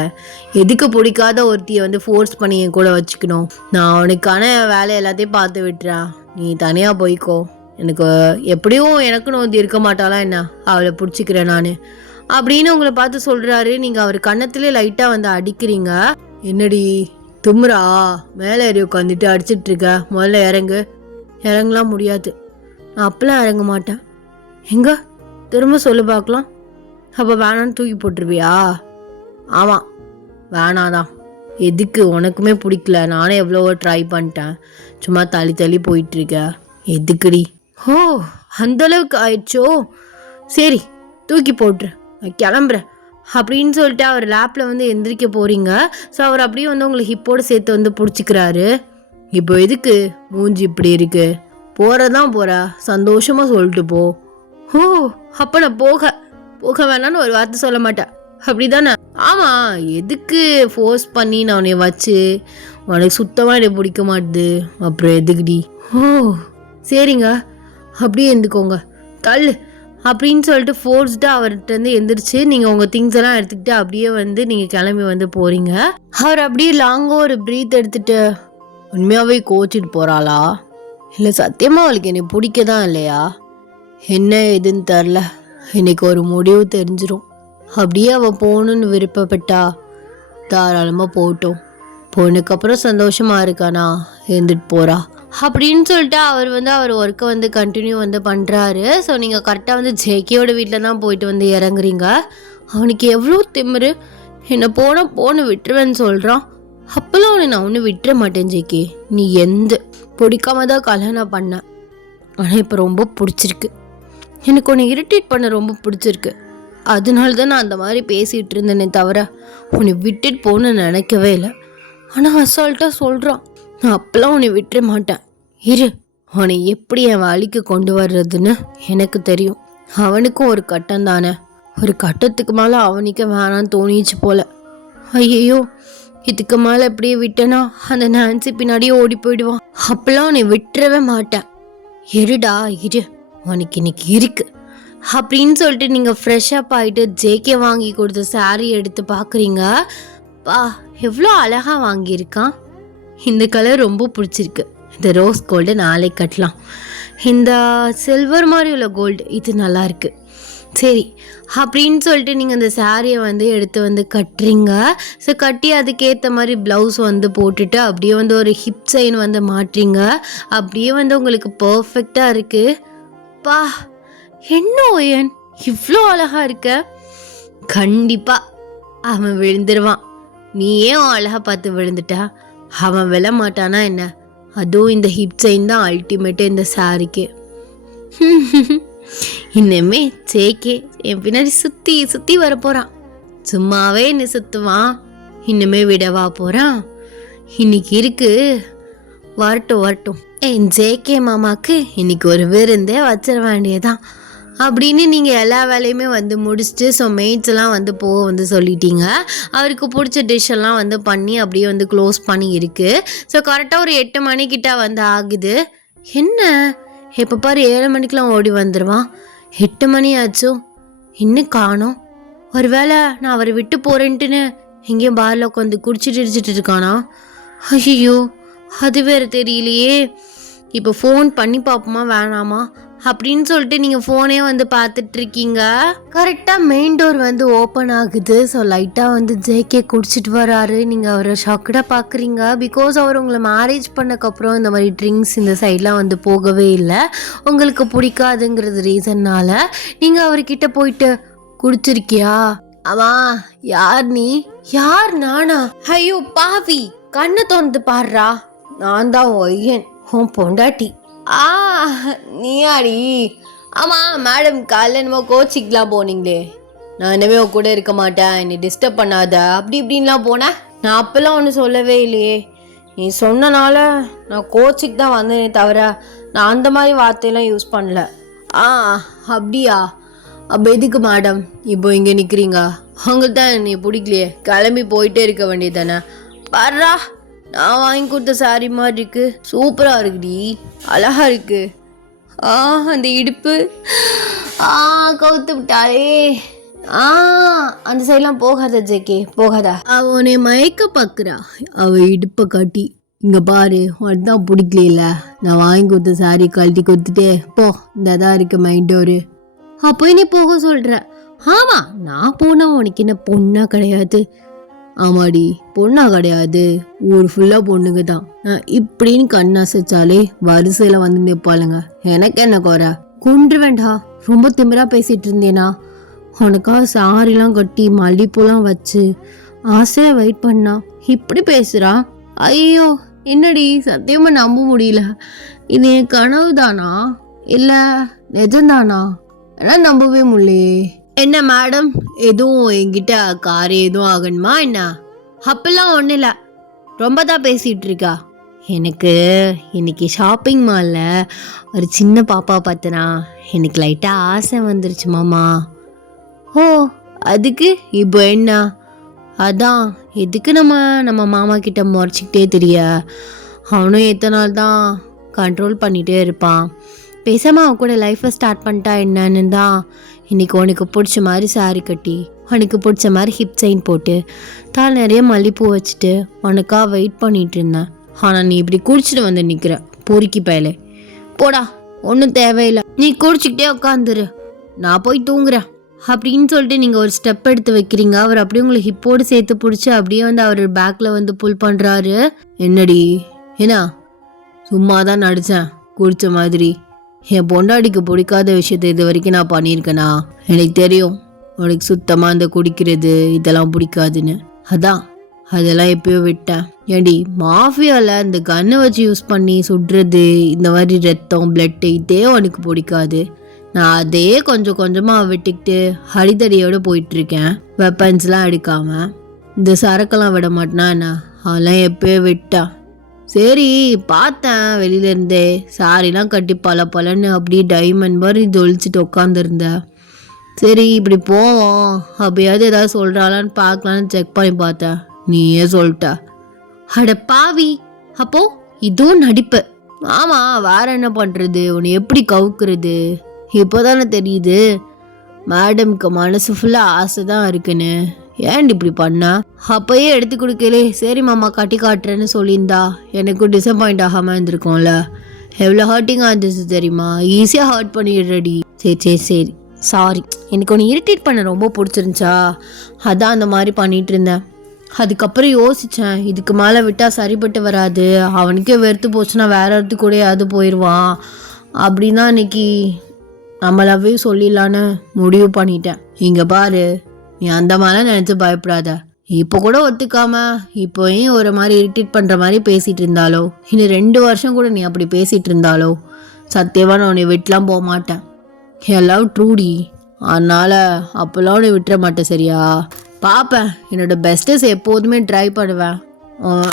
எதுக்கு பிடிக்காத ஒருத்தியை வந்து ஃபோர்ஸ் பண்ணி என் கூட வச்சுக்கணும்? நான் அவனுக்கான வேலை எல்லாத்தையும் பார்த்து விட்டுறேன், நீ தனியாக போய்க்கோ, எனக்கு எப்படியும் எனக்குன்னு வந்து இருக்க மாட்டாளா என்ன, அவளை பிடிச்சிக்கிறேன் நான் அப்படின்னு உங்களை பார்த்து சொல்கிறாரு. நீங்கள் அவர் கன்னத்துலேயே லைட்டாக வந்து அடிக்கிறீங்க. என்னடி தும்ரா, மேலே ஏறி உட்காந்துட்டு அடிச்சிட்ருக்க, முதல்ல இறங்கு. இறங்கலாம் முடியாது, நான் அப்பெல்லாம் இறங்க மாட்டேன். எங்க திரும்ப சொல்லு பார்க்கலாம். அப்போ வேணான்னு தூக்கி போட்டுருவியா? ஆமாம் வேணாதான். எதுக்கு? உனக்குமே பிடிக்கல, நானே எவ்வளவோ ட்ரை பண்ணிட்டேன், சும்மா தள்ளி தள்ளி போயிட்டுருக்க, எதுக்குடி? ஓ அந்தளவுக்கு ஆயிடுச்சோ, சரி தூக்கி போட்டுரு, நான் கிளம்புறேன் அப்படின்னு சொல்லிட்டு அவர் லேப்பில் வந்து எந்திரிக்க போகிறீங்க. ஸோ அவர் அப்படியே வந்து உங்களை ஹிப்போடு சேர்த்து வந்து பிடிச்சிக்கிறாரு. இப்போ எதுக்கு மூஞ்சி இப்படி இருக்கு? போகிறதான் போகிற, சந்தோஷமாக சொல்லிட்டு போ. ஓ அப்போ நான் போக வேணான்னு ஒரு வார்த்தை சொல்ல மாட்டேன் அப்படி தானே? ஆமாம், எதுக்கு ஃபோர்ஸ் பண்ணி நான் உன்னை வச்சு, உனக்கு சுத்தமாக என்னை பிடிக்க மாட்டுது, அப்புறம் எதுக்குடி? ஓ சரிங்க, அப்படியே எந்துக்கோங்க, தள்ளு அப்படின்னு சொல்லிட்டு ஃபோர்ஸ்டாக அவர்கிட்ட இருந்து எந்திரிச்சு நீங்கள் உங்கள் திங்ஸ் எல்லாம் எடுத்துக்கிட்டு அப்படியே வந்து நீங்கள் கிளம்பி வந்து போகிறீங்க. அவர் அப்படியே லாங்காக ஒரு ப்ரீத் எடுத்துகிட்டு, உண்மையாகவே கோச்சிட்டு போகிறாளா இல்லை சத்தியமாக அவளுக்கு என்னை பிடிக்க தான் இல்லையா, என்ன எதுன்னு தெரில, இன்னைக்கு ஒரு முடிவு தெரிஞ்சிடும். அப்படியே அவள் போகணுன்னு விருப்பப்பட்டா தாராளமாக போகட்டும், போனதுக்கப்புறம் சந்தோஷமாக இருக்கானா இருந்துட்டு போகிறா அப்படின்னு சொல்லிட்டு அவர் வந்து அவர் ஒர்க்கை வந்து கண்டினியூ வந்து பண்ணுறாரு. ஸோ நீங்கள் கரெக்டாக வந்து ஜேகேயோட வீட்டில் தான் போயிட்டு வந்து இறங்குறீங்க. அவனுக்கு எவ்வளோ திமிரு, என்னை போன விட்டுருவேன்னு சொல்கிறான். அப்போல்லாம் அவனை நான் ஒன்றும் விட்டுற மாட்டேன் ஜேகே, நீ எந்த பிடிக்காம தான் கல்யாணம் பண்ண, ஆனால் இப்போ ரொம்ப பிடிச்சிருக்கு, எனக்கு உன்னை இரிட்டேட் பண்ண ரொம்ப பிடிச்சிருக்கு, அதனால தான் நான் அந்த மாதிரி பேசிகிட்டு இருந்தேனே தவிர உன்னை விட்டுட்டு போகணுன்னு நினைக்கவே இல்லை. ஆனால் அசால்ட்டாக சொல்கிறான், நான் அப்போல்லாம் உன்னை விட்டுற மாட்டேன், இரு அவனை எப்படி என் வழிக்கு கொண்டு வர்றதுன்னு எனக்கு தெரியும். அவனுக்கும் ஒரு கட்டம் தானே, ஒரு கட்டத்துக்கு மேலே அவனுக்கு வேணான்னு தோணிச்சு போல. ஐயோ இதுக்கு மேலே எப்படியே விட்டேனா அந்த நான்சி பின்னாடியே ஓடி போயிடுவான், அப்பெல்லாம் உன்னை விட்டுறவே மாட்டேன், இருடா இரு உனக்கு இன்னைக்கு இருக்கு அப்படின்னு சொல்லிட்டு நீங்கள் ஃப்ரெஷ்ஷப் ஆகிட்டு ஜேகே வாங்கி கொடுத்த சாரீ எடுத்து பார்க்குறீங்க. பா எவ்வளோ அழகா வாங்கியிருக்கான். இந்த கலர் ரொம்ப பிடிச்சிருக்கு. இந்த ரோஸ் கோல்டு நாளை கட்டலாம். இந்த சில்வர் மாதிரி உள்ள கோல்டு இது நல்லா இருக்கு. சரி அப்படின்னு சொல்லிட்டு நீங்கள் அந்த சாரியை வந்து எடுத்து வந்து கட்டுறீங்க. ஸோ கட்டி அதுக்கேற்ற மாதிரி ப்ளவுஸ் வந்து போட்டுட்டு அப்படியே வந்து ஒரு ஹிப் செயின் வந்து மாட்டுறீங்க. அப்படியே வந்து உங்களுக்கு பர்ஃபெக்டாக இருக்குது. பா என்ன ஓயன் இவ்வளோ அழகா இருக்க. கண்டிப்பாக அவன் விழுந்துருவான். நீ ஏன் அழகா பார்த்து விழுந்துட்டா? அவன் விழ மாட்டானா என்ன? அதுவும் இந்த ஹிப் செயின் தான் அல்டிமேட்டு இந்த சாரிக்கு. இன்னமே ஜேகே என் பின்னாடி சுற்றி சுற்றி வர போகிறான். சும்மாவே என்ன சுற்றுவான், இன்னுமே விடவா போகிறான். இன்னைக்கு இருக்கு, வரட்டும் வரட்டும். என் ஜேகே மாமாக்கு இன்னைக்கு ஒரு விருந்தே வச்சிட வேண்டியதான் அப்படின்னு நீங்கள் எல்லா வேலையுமே வந்து முடிச்சுட்டு ஸோ மெயிட்ஸ்லாம் வந்து வந்து சொல்லிட்டீங்க. அவருக்கு பிடிச்ச டிஷ்ஷெல்லாம் வந்து பண்ணி அப்படியே வந்து க்ளோஸ் பண்ணி இருக்குது. ஸோ கரெக்டாக ஒரு 8 மணிக்கிட்ட வந்து ஆகுது. என்ன எப்போ பாரு 7 மணிக்கெலாம் ஓடி வந்துடுவான். 8 மணி ஆச்சும் இன்னும் காணோம். ஒரு வேளை நான் அவரை விட்டு போகிறேன்ட்டுன்னு எங்கேயும் பாரில் உட்காந்து குடிச்சிட்டு இருக்கானா? ஐயோ அது வேறு தெரியலையே. இப்போ ஃபோன் பண்ணி பார்ப்போமா வேணாமா அப்படின்னு சொல்லிட்டு நீங்கள் ஃபோனே வந்து பார்த்துட்ருக்கீங்க. கரெக்டாக மெயின் டோர் வந்து ஓப்பன் ஆகுது. ஸோ லைட்டாக வந்து ஜேகே குடிச்சிட்டு வராரு. நீங்கள் அவரை ஷாக்கடாக பார்க்குறீங்க. பிகாஸ் அவர் உங்களை மேரேஜ் பண்ணக்கப்புறம் இந்த மாதிரி ட்ரிங்க்ஸ் இந்த சைட்லாம் வந்து போகவே இல்லை. உங்களுக்கு பிடிக்காதுங்கிறது ரீசன்னால் நீங்கள் அவர்கிட்ட போயிட்டு குடிச்சிருக்கியா? அவா யார் நீ? யார் நானா? ஐயோ பாவி கண்ணை திறந்து பாடுறா. நான் தான் ஒய்யன் உன் பொண்டாட்டி. நீயாடி? ஆமாம் மேடம் காலைல என்னமோ கோச்சிக்கெலாம் போனீங்களே. நான் என்னவே கூட இருக்க மாட்டேன், என்னை டிஸ்டர்ப் பண்ணாத அப்படி இப்படின்லாம் போனேன். நான் அப்போல்லாம் ஒன்றும் சொல்லவே இல்லையே. நீ சொன்னனால நான் கோச்சிக்கு தான் வந்தேனே தவிர நான் அந்த மாதிரி வார்த்தையெல்லாம் யூஸ் பண்ணல. அப்படியா? அப்போ எதுக்கு மேடம் இப்போ இங்கே நிற்கிறீங்க? அவங்களுக்கு தான் என்னை பிடிக்கலையே, கிளம்பி போயிட்டே இருக்க வேண்டியது தானே. பாடுறா நான் வாங்கி கொடுத்த சாரி மாதிரி இருக்கு, சூப்பராக இருக்குடி, அழகா இருக்கு. அந்த இடுப்பு கவுத்து விட்டாலே. அந்த சைட்லாம் போகாத ஜேகே, போகாதா. அவனை மயக்க பார்க்குறா அவ இடுப்பை காட்டி. இங்கே பாரு அதுதான் பிடிக்கல, நான் வாங்கி கொடுத்த சாரி கழட்டி கொடுத்துட்டே போ, இந்த தான் இருக்கு மைண்ட் டோரு. அப்போ நீ போக சொல்கிற? ஆமாம் நான் போனால் உனக்கு என்ன பொண்ணா கிடையாது? ஆமாடி பொண்ணா கிடையாது, ஊர் ஃபுல்லாக பொண்ணுங்க தான். இப்படின்னு கண்ணாசைச்சாலே வரிசையில் வந்து நிற்பாளுங்க. எனக்கு என்ன குறை? கொன்று வேண்டா, ரொம்ப திமிரா பேசிகிட்டு இருந்தேனா? உனக்கா சாரிலாம் கட்டி மல்லிப்பூலாம் வச்சு ஆசையாக வெயிட் பண்ணா இப்படி பேசுகிறா? ஐயோ என்னடி சத்தியமாக நம்ப முடியல. இது என் கனவு தானா இல்லை நிஜம்தானா? எல்லாம் நம்பவே முடியலையே. என்ன மேடம் எதுவும் என்கிட்ட கார் எதுவும் ஆகணுமா என்ன? அப்பெல்லாம் ஒன்றும் இல்லை, ரொம்ப தான் பேசிகிட்டு இருக்கா. எனக்கு இன்னைக்கு ஷாப்பிங் மாலில் ஒரு சின்ன பாப்பா பார்த்தனா எனக்கு லைட்டாக ஆசை வந்துருச்சு மாமா. ஓ அதுக்கு இப்போ என்ன? அதான் எதுக்கு நம்ம மாமா கிட்ட முறைச்சிக்கிட்டே தெரிய? அவனும் எத்தனை நாள் தான் கண்ட்ரோல் பண்ணிகிட்டே இருப்பான். பேசாமல் அவன் கூட லைஃப்பை ஸ்டார்ட் பண்ணிட்டா என்னன்னு தான் இன்றைக்கி உனக்கு பிடிச்ச மாதிரி சாரி கட்டி உனக்கு பிடிச்ச மாதிரி ஹிப் செயின் போட்டு தால் நிறைய மல்லிப்பூ வச்சுட்டு உனக்கா வெயிட் பண்ணிகிட்டு இருந்தேன். ஆனால் நீ இப்படி குடிச்சிட்டு வந்து நிற்கிற பொறுக்கி பயலே. போடா ஒன்றும் தேவையில்லை, நீ குடிச்சிக்கிட்டே உட்காந்துரு, நான் போய் தூங்குறேன் அப்படின்னு சொல்லிட்டு நீங்கள் ஒரு ஸ்டெப் எடுத்து வைக்கிறீங்க. அவர் அப்படியே உங்களை ஹிப்போடு சேர்த்து பிடிச்சி அப்படியே வந்து அவர் பேக்கில் வந்து புல் பண்ணுறாரு. என்னடி ஏன்னா சும்மா தான் நடித்தேன் குடித்த மாதிரி. என் பொண்டாடிக்கு பிடிக்காத விஷயத்த இது வரைக்கும் நான் பண்ணியிருக்கேனா? எனக்கு தெரியும் உனக்கு சுத்தமாக இந்த குடிக்கிறது இதெல்லாம் பிடிக்காதுன்னு. அதெல்லாம் எப்பயோ விட்டேன். ஏடி மாஃபியாவில் இந்த கன்னை வச்சு யூஸ் பண்ணி சுடுறது, இந்த மாதிரி ரத்தம் பிளட்டு இதே உனக்கு பிடிக்காது. நான் அதே கொஞ்சம் கொஞ்சமாக விட்டுக்கிட்டு அடித்தடியோடு போயிட்டுருக்கேன், வெப்பன்ஸ்லாம் எடுக்காமல். இந்த சரக்கெல்லாம் விட மாட்டேனா என்ன? அதெல்லாம் எப்பயோ விட்டேன். சரி பார்த்தேன் வெளியிலேருந்தே சாரிலாம் கட்டி பலன்னு அப்படியே டைமண்ட் மாதிரி ஜொலிச்சிட்டு உட்காந்துருந்தேன். சரி இப்படி போவோம் அப்படியாவது ஏதாவது சொல்கிறாளான்னு பார்க்கலான்னு செக் பண்ணி பார்த்தேன், நீயே சொல்லிட்ட. அட பாவி, அப்போ இதுவும் நடிப்பு? ஆமாம் வேற என்ன பண்ணுறது, உன்னை எப்படி கவுக்குறது? இப்போ தானே தெரியுது மேடம்க்கு மனசு ஃபுல்லாக ஆசை தான் இருக்குன்னு. ஏன் இப்படி பண்ண? அப்பயே எடுத்து கொடுக்கலே, சரி மாமா கட்டி காட்டுறேன்னு சொல்லியிருந்தா எனக்கும் டிசப்பாயிண்ட் ஆகாமல் இருந்திருக்கோம்ல. எவ்வளோ ஹர்ட்டிங்காக இருந்துச்சு தெரியுமா? ஈஸியாக ஹர்ட் பண்ணிடுறடி. சரி சரி சரி சாரி, எனக்கு ஒன்று இரிட்டேட் பண்ண ரொம்ப பிடிச்சிருந்துச்சா, அதான் அந்த மாதிரி பண்ணிகிட்டு இருந்தேன். அதுக்கப்புறம் யோசித்தேன், இதுக்கு மேலே விட்டால் சரிப்பட்டு வராது, அவனுக்கே வெறுத்து போச்சுன்னா வேற இடத்துக்கு கூடயாவது போயிடுவான் அப்படின்னா இன்னைக்கு நம்மளாவே சொல்லிடலான்னு முடிவு பண்ணிட்டேன். இங்கே பாரு, நீ அந்த மாதிரிலாம் நினச்சி பயப்படாத. இப்போ கூட ஒத்துக்காம இப்போயும் ஒரு மாதிரி இரிட்டேட் பண்ணுற மாதிரி பேசிகிட்டு இருந்தாலோ, இன்னும் 2 வருஷம் கூட நீ அப்படி பேசிகிட்டு இருந்தாலோ சத்தியமாக நான் உன்னை விட்டுலாம் போக மாட்டேன். எல்லாம் ட்ரூடி, அதனால் அப்போல்லாம் உன்னை விட்டுற மாட்டேன் சரியா? பார்ப்பேன், என்னோட பெஸ்ட்டஸ் எப்போதுமே ட்ரை பண்ணுவேன்.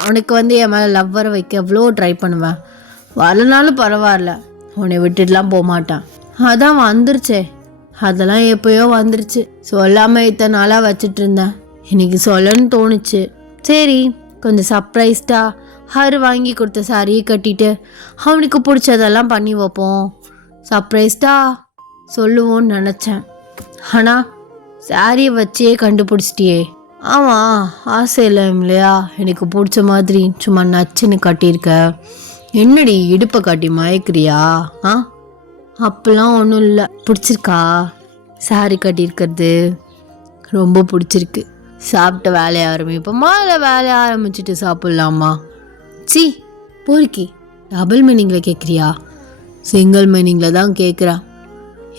உனக்கு என் மேலே லவ் வர வைக்க எவ்வளோ ட்ரை பண்ணுவேன். வரலனாலும் பரவாயில்ல, உன்னை விட்டுட்டுலாம் போக மாட்டேன். அதான் வந்துருச்சே, அதெல்லாம் எப்போயோ வந்துருச்சு. சொல்லாமல் இத்தனை நாளாக வச்சுட்டு இருந்தேன், இன்னைக்கு சொல்லணும்னு தோணுச்சு. சரி, கொஞ்சம் சர்ப்ரைஸ்டாக ஹர் வாங்கி கொடுத்த சாரியை கட்டிட்டு அவனுக்கு பிடிச்சதெல்லாம் பண்ணி வைப்போம், சர்ப்ரைஸ்டாக சொல்லுவோன்னு நினச்சேன். ஆனால் சாரியை வச்சே கண்டுபிடிச்சிட்டியே. ஆமாம், ஆசை இல்லை இல்லையா? எனக்கு பிடிச்ச மாதிரி சும்மா நச்சுன்னு கட்டியிருக்க. என்னடி இடுப்பை காட்டி மயக்கிறியா? அப்பெல்லாம் ஒன்றும் இல்லை. பிடிச்சிருக்கா சாரி கட்டியிருக்கிறது? ரொம்ப பிடிச்சிருக்கு. சாப்பிட்ட வேலையை ஆரம்பிப்போமா இல்லை வேலையை ஆரம்பிச்சுட்டு சாப்பிட்லாமா? சி போரிக்கி, டபுள் மீனிங்கில் கேட்குறியா? சிங்கிள் மீனிங்கில் தான் கேட்குறா.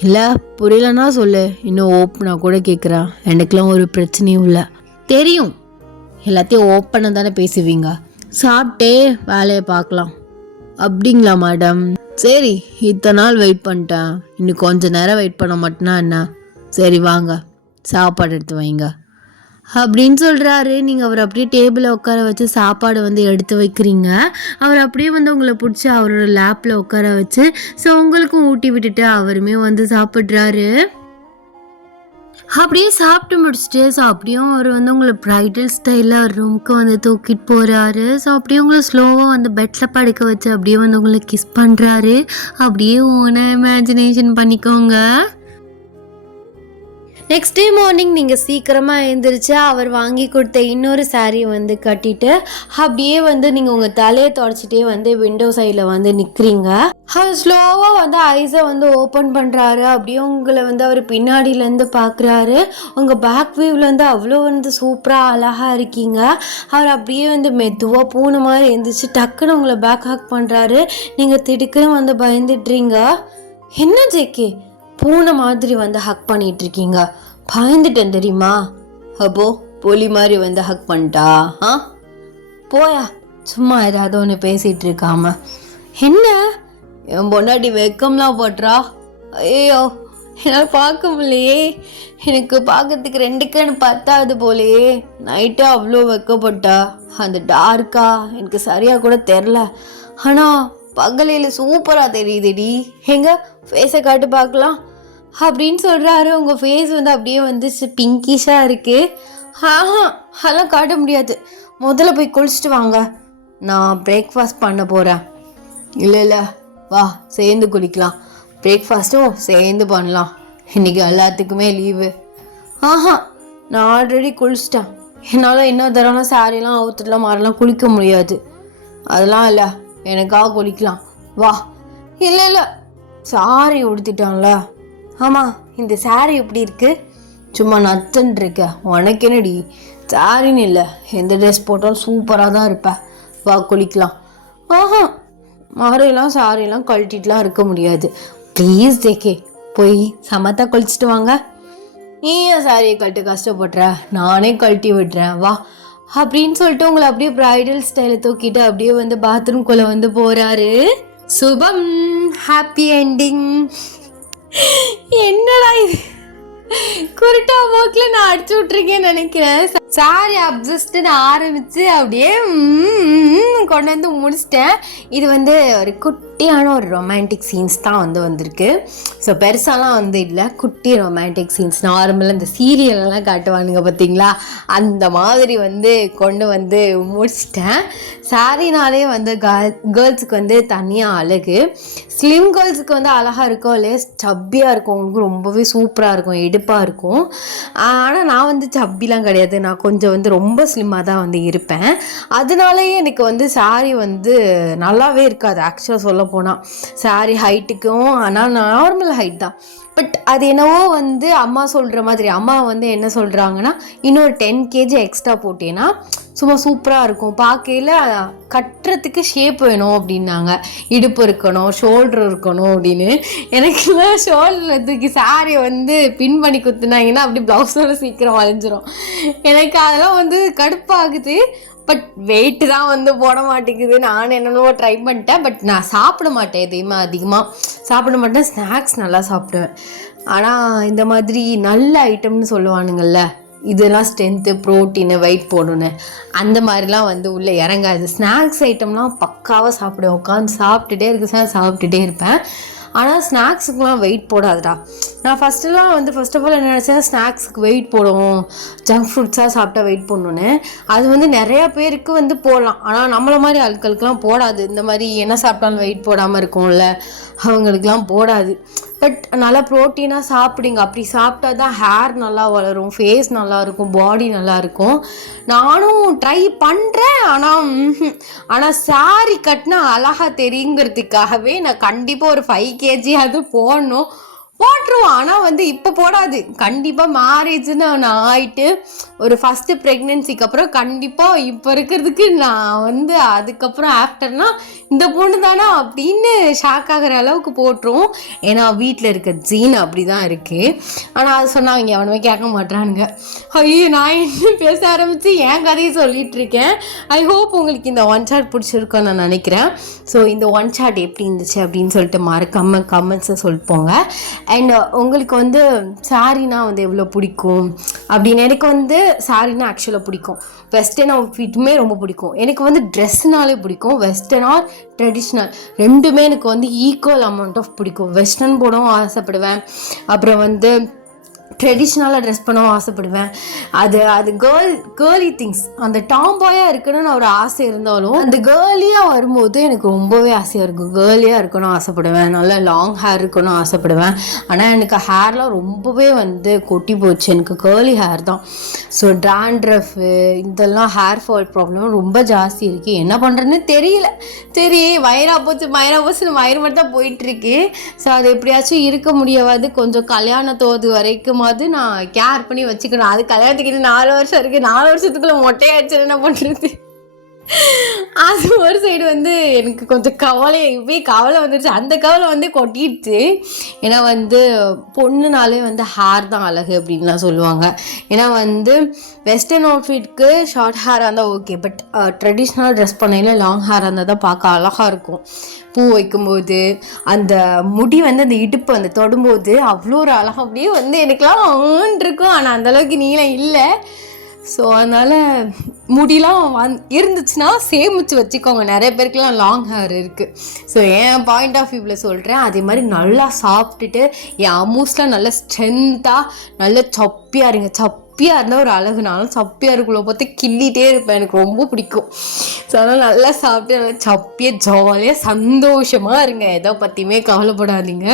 இல்லை புரியலன்னா சொல்லு, இன்னும் ஓப்பனாக கூட கேட்குறேன். எனக்குலாம் ஒரு பிரச்சனையும் இல்லை. தெரியும், எல்லாத்தையும் ஓப்பனாக தானே பேசுவீங்க. சாப்பிட்டே வேலையை பார்க்கலாம். அப்படிங்களா மேடம்? சரி, இத்தனை நாள் வெயிட் பண்ணிட்டேன், இன்னும் கொஞ்ச நேரம் வெயிட் பண்ண மாட்டேன்னா என்ன? சரி வாங்க சாப்பாடு எடுத்து வைங்க அப்படின்னு சொல்கிறாரு. நீங்கள் அவர் அப்படியே டேபிளில் உட்கார வச்சு சாப்பாடு எடுத்து வைக்கிறீங்க. அவர் அப்படியே உங்களை பிடிச்சி அவரோட லேப்பில் உட்கார வச்சு ஸோ உங்களுக்கும் ஊட்டி விட்டுட்டு அவருமே சாப்பிட்றாரு. அப்படியே சாப்பிட்டு முடிச்சுட்டு ஸோ அப்படியும் அவர் உங்களை ப்ரைடல் ஸ்டைலில் ரூமுக்கு தூக்கிட்டு போகிறாரு. ஸோ அப்படியே உங்களை ஸ்லோவாக பெட்டில் படுக்க வச்சு அப்படியே உங்களை கிஸ் பண்ணுறாரு. அப்படியே ஓன இமேஜினேஷன் பண்ணிக்கோங்க. நெக்ஸ்ட் டே மார்னிங் நீங்கள் சீக்கிரமாக எழுந்திரிச்சு அவர் வாங்கி கொடுத்த இன்னொரு சாரியை கட்டிட்டு அப்படியே நீங்கள் உங்கள் தலையை தொடச்சிட்டே விண்டோ சைடில் நிற்கிறீங்க. அவர் ஸ்லோவாக ஐஸை ஓப்பன் பண்ணுறாரு. அப்படியே உங்களை அவர் பின்னாடியிலேருந்து பார்க்குறாரு. உங்கள் பேக் வியூவில் அவ்வளோ சூப்பராக அழகாக இருக்கீங்க. அவர் அப்படியே மெதுவாக பூனை மாதிரி எழுந்திரிச்சு டக்குன்னு உங்களை பேக் ஹக் பண்ணுறாரு. நீங்கள் திடுக்குன்னு பயந்துடுறீங்க. என்ன ஜேகே பூனை மாதிரி ஹக் பண்ணிட்டு இருக்கீங்க? பயந்துட்டேன் தெரியுமா? அப்போ புலி மாதிரி ஹக் பண்ணிட்டா? போயா, சும்மா ஏதாவது ஒன்று பேசிகிட்டு இருக்காம. என்ன என் பொண்டாட்டி வெக்கம்லாம் போட்டுறா? ஐயோ, என்னால் பார்க்க முடியலையே. எனக்கு பார்க்கறதுக்கு 2 கண் பத்தாது போலையே. நைட்டே அவ்வளோ வெக்கப்பட்டா. அந்த டார்க்கா எனக்கு சரியாக கூட தெரில, ஆனால் பகலையில் சூப்பராக தெரியுதுடி. எங்க ஃபேஸை காட்டு பார்க்கலாம் அப்படின்னு சொல்கிறாரு. உங்கள் ஃபேஸ் அப்படியே பிங்கிஷாக இருக்குது. அதெல்லாம் காட்ட முடியாது. முதல்ல போய் குளிச்சுட்டு வாங்க, நான் பிரேக்ஃபாஸ்ட் பண்ண போகிறேன். இல்லை வா சேர்ந்து குளிக்கலாம், பிரேக்ஃபாஸ்ட்டும் சேர்ந்து பண்ணலாம். இன்றைக்கி எல்லாத்துக்குமே லீவு. நான் ஆல்ரெடி குளிச்சிட்டேன். என்னால் இன்னும் தடவை சாரியெல்லாம் அவுத்துட்டுலாம் மாறலாம் குளிக்க முடியாது. அதெல்லாம் இல்லை, எனக்காக குளிக்கலாம் வா. இல்லை சாரி உடுத்திட்டான்ல. ஆமாம், இந்த சாரி எப்படி இருக்கு? சும்மா நச்சுன்னு இருக்க. உனக்கு என்னடி சாரின்னு இல்லை, எந்த ட்ரெஸ் போட்டாலும் சூப்பராக தான் இருப்பேன். வா குளிக்கலாம். மாறையெல்லாம் சாரியெல்லாம் கழட்டிட்டுலாம் இருக்க முடியாது. ப்ளீஸ் ஜேகே, போய் சமத்தா குளிச்சுட்டு வாங்க. நீ ஏன் சாரியை கழட்டு கஷ்டப்படுற? நானே கழட்டி விடுறேன் வா அப்படின்னு சொல்லிட்டு உங்களை அப்படியே ப்ரைடல் ஸ்டைலை தூக்கிட்டு அப்படியே பாத்ரூம்குள்ளே போகிறாரு. சுபம், ஹாப்பி என்டிங். என்னடா இது, குருட்டா போக்கில் நான் அடிச்சு விட்ருக்கேன்னு நினைக்கிறேன். சாரி அப்ஜஸ்ட்னு ஆரம்பித்து அப்படியே கொண்டு முடிச்சிட்டேன். இது ஒரு குட்டி குட்டியான ஒரு ரொமான்டிக் சீன்ஸ் தான் வந்திருக்கு. ஸோ பெருசாலாம் இல்லை, குட்டி ரொமான்டிக் சீன்ஸ் நார்மலாக இந்த சீரியல்லாம் காட்டுவானுங்க பார்த்தீங்களா, அந்த மாதிரி கொண்டு முடிச்சிட்டேன். சாரினாலே கேர்ள்ஸுக்கு தனியாக அழகு. ஸ்லிம் கேர்ள்ஸுக்கு அழகாக இருக்கும் இல்லையா, சப்பியாக இருக்கும், அவங்களுக்கு ரொம்பவே சூப்பராக இருக்கும், எடுப்பாக இருக்கும். ஆனால் நான் சப்பிலாம் கிடையாது, நான் கொஞ்சம் ரொம்ப ஸ்லிம்மாக தான் இருப்பேன். அதனாலேயே எனக்கு சாரி நல்லாவே இருக்காது ஆக்சுவலாக சொல்ல போனால். சாரி ஹைட்டுக்கும் ஆனால் நார்மல் ஹைட் தான், பட் அது என்னவோ அம்மா சொல்கிற மாதிரி, அம்மா என்ன சொல்கிறாங்கன்னா இன்னொரு 10 kg எக்ஸ்ட்ரா போட்டேன்னா சும்மா சூப்பராக இருக்கும், பார்க்கையில் கட்டுறதுக்கு ஷேப் வேணும் அப்படின்னாங்க, இடுப்பு இருக்கணும், ஷோல்டர் இருக்கணும் அப்படின்னு. எனக்குலாம் ஷோல்டரில் தூக்கி சாரி பின் பண்ணி குத்துனாங்கன்னா அப்படி ப்ளவுஸோட சீக்கிரம் வளைஞ்சிரும். எனக்கு அதெல்லாம் கடுப்பாகுது. பட் வெயிட்டு தான் போட மாட்டேங்குது. நான் என்னென்னவோ ட்ரை பண்ணிட்டேன், பட் நான் சாப்பிட மாட்டேன், எதையுமே அதிகமாக சாப்பிட மாட்டேன். ஸ்நாக்ஸ் நல்லா சாப்பிடுவேன். ஆனால் இந்த மாதிரி நல்ல ஐட்டம்னு சொல்லுவானுங்கள்ல, இதெல்லாம் ஸ்ட்ரென்த்து, ப்ரோட்டீனு, வெயிட் போடணுன்னு, அந்த மாதிரிலாம் உள்ளே இறங்காது. ஸ்நாக்ஸ் ஐட்டம்லாம் பக்காவாக சாப்பிடுவேன், உட்காந்து சாப்பிட்டுட்டே இருப்பேன். ஆனால் ஸ்நாக்ஸுக்குலாம் வெயிட் போடாதுடா. நான் ஃபஸ்ட் ஆஃப் ஆல் என்ன நினச்சேன், ஸ்நாக்ஸுக்கு வெயிட் போடும், ஜங்க் ஃப்ரூட்ஸாக சாப்பிட்டா வெயிட் போடணுன்னு. அது நிறையா பேருக்கு போடலாம், ஆனால் நம்மளை மாதிரி ஆட்களுக்கெலாம் போடாது. இந்த மாதிரி என்ன சாப்பிட்டாலும் வெயிட் போடாமல் இருக்கும்ல, அவங்களுக்கெலாம் போடாது. பட் நல்லா ப்ரோட்டீனாக சாப்பிடுங்க, அப்படி சாப்பிட்டா தான் ஹேர் நல்லா வளரும், ஃபேஸ் நல்லாயிருக்கும், பாடி நல்லாயிருக்கும். நானும் ட்ரை பண்ணுறேன். ஆனால் சாரி கட்டினா அழகாக தெரியுங்கிறதுக்காகவே நான் கண்டிப்பாக ஒரு 5 kg அது போட்டுருவோம். ஆனால் இப்போ போடாது. கண்டிப்பாக மேரேஜ்னு நான் ஆகிட்டு ஒரு ஃபஸ்ட்டு ப்ரெக்னென்சிக்கு அப்புறம் கண்டிப்பாக இப்போ இருக்கிறதுக்கு நான் அதுக்கப்புறம் ஆஃப்டர்னா இந்த பொண்ணு தானா அப்படின்னு ஷாக் ஆகிற அளவுக்கு போட்டுருவோம். ஏன்னா வீட்டில் இருக்க ஜீன் அப்படி தான் இருக்குது. ஆனால் அது சொன்னால் அவங்க எவனுமே கேட்க மாட்டானுங்க. ஐயோ, நான் என்ன பேச ஆரம்பித்து என் கதையை சொல்லிகிட்டு இருக்கேன். ஐ ஹோப் உங்களுக்கு இந்த ஒன் ஷாட் பிடிச்சிருக்கோன்னு நான் நினைக்கிறேன். ஸோ இந்த ஒன் ஷாட் எப்படி இருந்துச்சு அப்படின்னு சொல்லிட்டு மறக்காமல் கமெண்ட்ஸை சொல்லிட்டு போங்க. அண்ட் உங்களுக்கு சாரினா எவ்வளோ பிடிக்கும் அப்படின்னு. எனக்கு சாரினா ஆக்சுவலாக பிடிக்கும். வெஸ்டர்ன் அவுட்ஃபிட்டுமே ரொம்ப பிடிக்கும். எனக்கு ட்ரெஸ்னாலே பிடிக்கும், வெஸ்டர்ன் ஆர் ட்ரெடிஷ்னல் ரெண்டுமே எனக்கு ஈக்குவல் அமௌண்ட் ஆஃப் பிடிக்கும். வெஸ்டர்ன் போடவும் ஆசைப்படுவேன், அப்புறம் ட்ரெடிஷ்னலாக ட்ரெஸ் பண்ணவும் ஆசைப்படுவேன். அது கேர்லி திங்ஸ், அந்த டாம்பாயாக இருக்கணும்னு ஒரு ஆசை இருந்தாலும் அந்த கேர்லியாக வரும்போது எனக்கு ரொம்பவே ஆசையாக இருக்கும். கேர்லியாக இருக்கணும் ஆசைப்படுவேன், நல்லா லாங் ஹேர் இருக்கணும் ஆசைப்படுவேன். ஆனால் எனக்கு ஹேர்லாம் ரொம்பவே கொட்டி போச்சு, எனக்கு கேர்லி ஹேர் தான். ஸோ டாண்ட்ரஃபு இதெல்லாம் ஹேர் ஃபால் ப்ராப்ளம் ரொம்ப ஜாஸ்தி இருக்குது. என்ன பண்ணுறதுன்னு தெரியல. சரி, வயிறாக போச்சுன்னு வயிறு மட்டும் தான் போயிட்டுருக்கு. ஸோ அது எப்படியாச்சும் இருக்க முடியாது. கொஞ்சம் கல்யாணத்தோது வரைக்கும் நான் கேர் பண்ணி வச்சுக்கணும். அது கல்யாணத்துக்கு 4 வருஷம் இருக்குது. 4 வருஷத்துக்குள்ள மொட்டையாச்சு என்ன பண்ணுறது? அது ஒரு சைடு எனக்கு கொஞ்சம் கவலை வந்துடுச்சு. அந்த கவலை கொட்டிடுச்சு. ஏன்னா பொண்ணுனாலே ஹேர் தான் அழகு அப்படின்லாம் சொல்லுவாங்க. ஏன்னா வெஸ்டர்ன் அவுட்ஃபிட்க்கு ஷார்ட் ஹேராக இருந்தால் ஓகே, பட் ட்ரெடிஷ்னல் ட்ரெஸ் பண்ணையில் லாங் ஹேராக இருந்தால் தான் பார்க்க அழகாக இருக்கும். பூ வைக்கும்போது அந்த முடி அந்த இடுப்பு தொடும்போது அவ்வளோ ஒரு அழகாக அப்படியே எனக்குலாம் இருக்கும். ஆனால் அந்தளவுக்கு நீளம் இல்லை. ஸோ அதனால் முடியெலாம் இருந்துச்சுன்னா சேமித்து வச்சுக்கோங்க. நிறைய பேருக்குலாம் லாங் ஹேர் இருக்குது. ஸோ என் பாயிண்ட் ஆஃப் வியூவில் சொல்கிறேன். அதே மாதிரி நல்லா சாப்பிட்டுட்டு என் அமூஸ்லாம் நல்லா ஸ்ட்ரென்த்தாக நல்லா சப்பியாக இருங்க. சப்பியாக இருந்தால் ஒரு அழகுனாலும் சப்பியாக இருக்குள்ள பார்த்து கிள்ளிகிட்டே இருப்பேன், எனக்கு ரொம்ப பிடிக்கும். ஸோ அதனால் நல்லா சாப்பிட்டு நல்லா சப்பியாக ஜாலியாக சந்தோஷமாக இருங்க. எதோ பற்றியுமே கவலைப்படாதீங்க.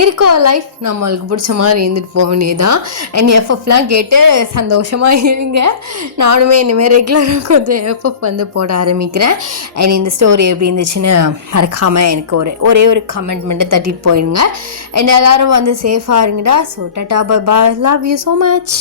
இருக்கோ லைஃப் நம்மளுக்கு பிடிச்ச மாதிரி இருந்துட்டு போக வேண்டியதான். அண்ட் எஃப்எஃப்லாம் கேட்டு சந்தோஷமாக இருங்க. நானுமே இனிமேல் ரெகுலராக கொஞ்சம் எஃப்எஃப் போட ஆரம்பிக்கிறேன். அண்ட் இந்த ஸ்டோரி எப்படி இருந்துச்சுன்னு மறக்காமல் எனக்கு ஒரே ஒரு கமெண்ட் மட்டும் தட்டிட்டு போயிடுங்க. அண்ட் எல்லோரும் சேஃபாக இருங்கடா. So tata bye bye, love you so much.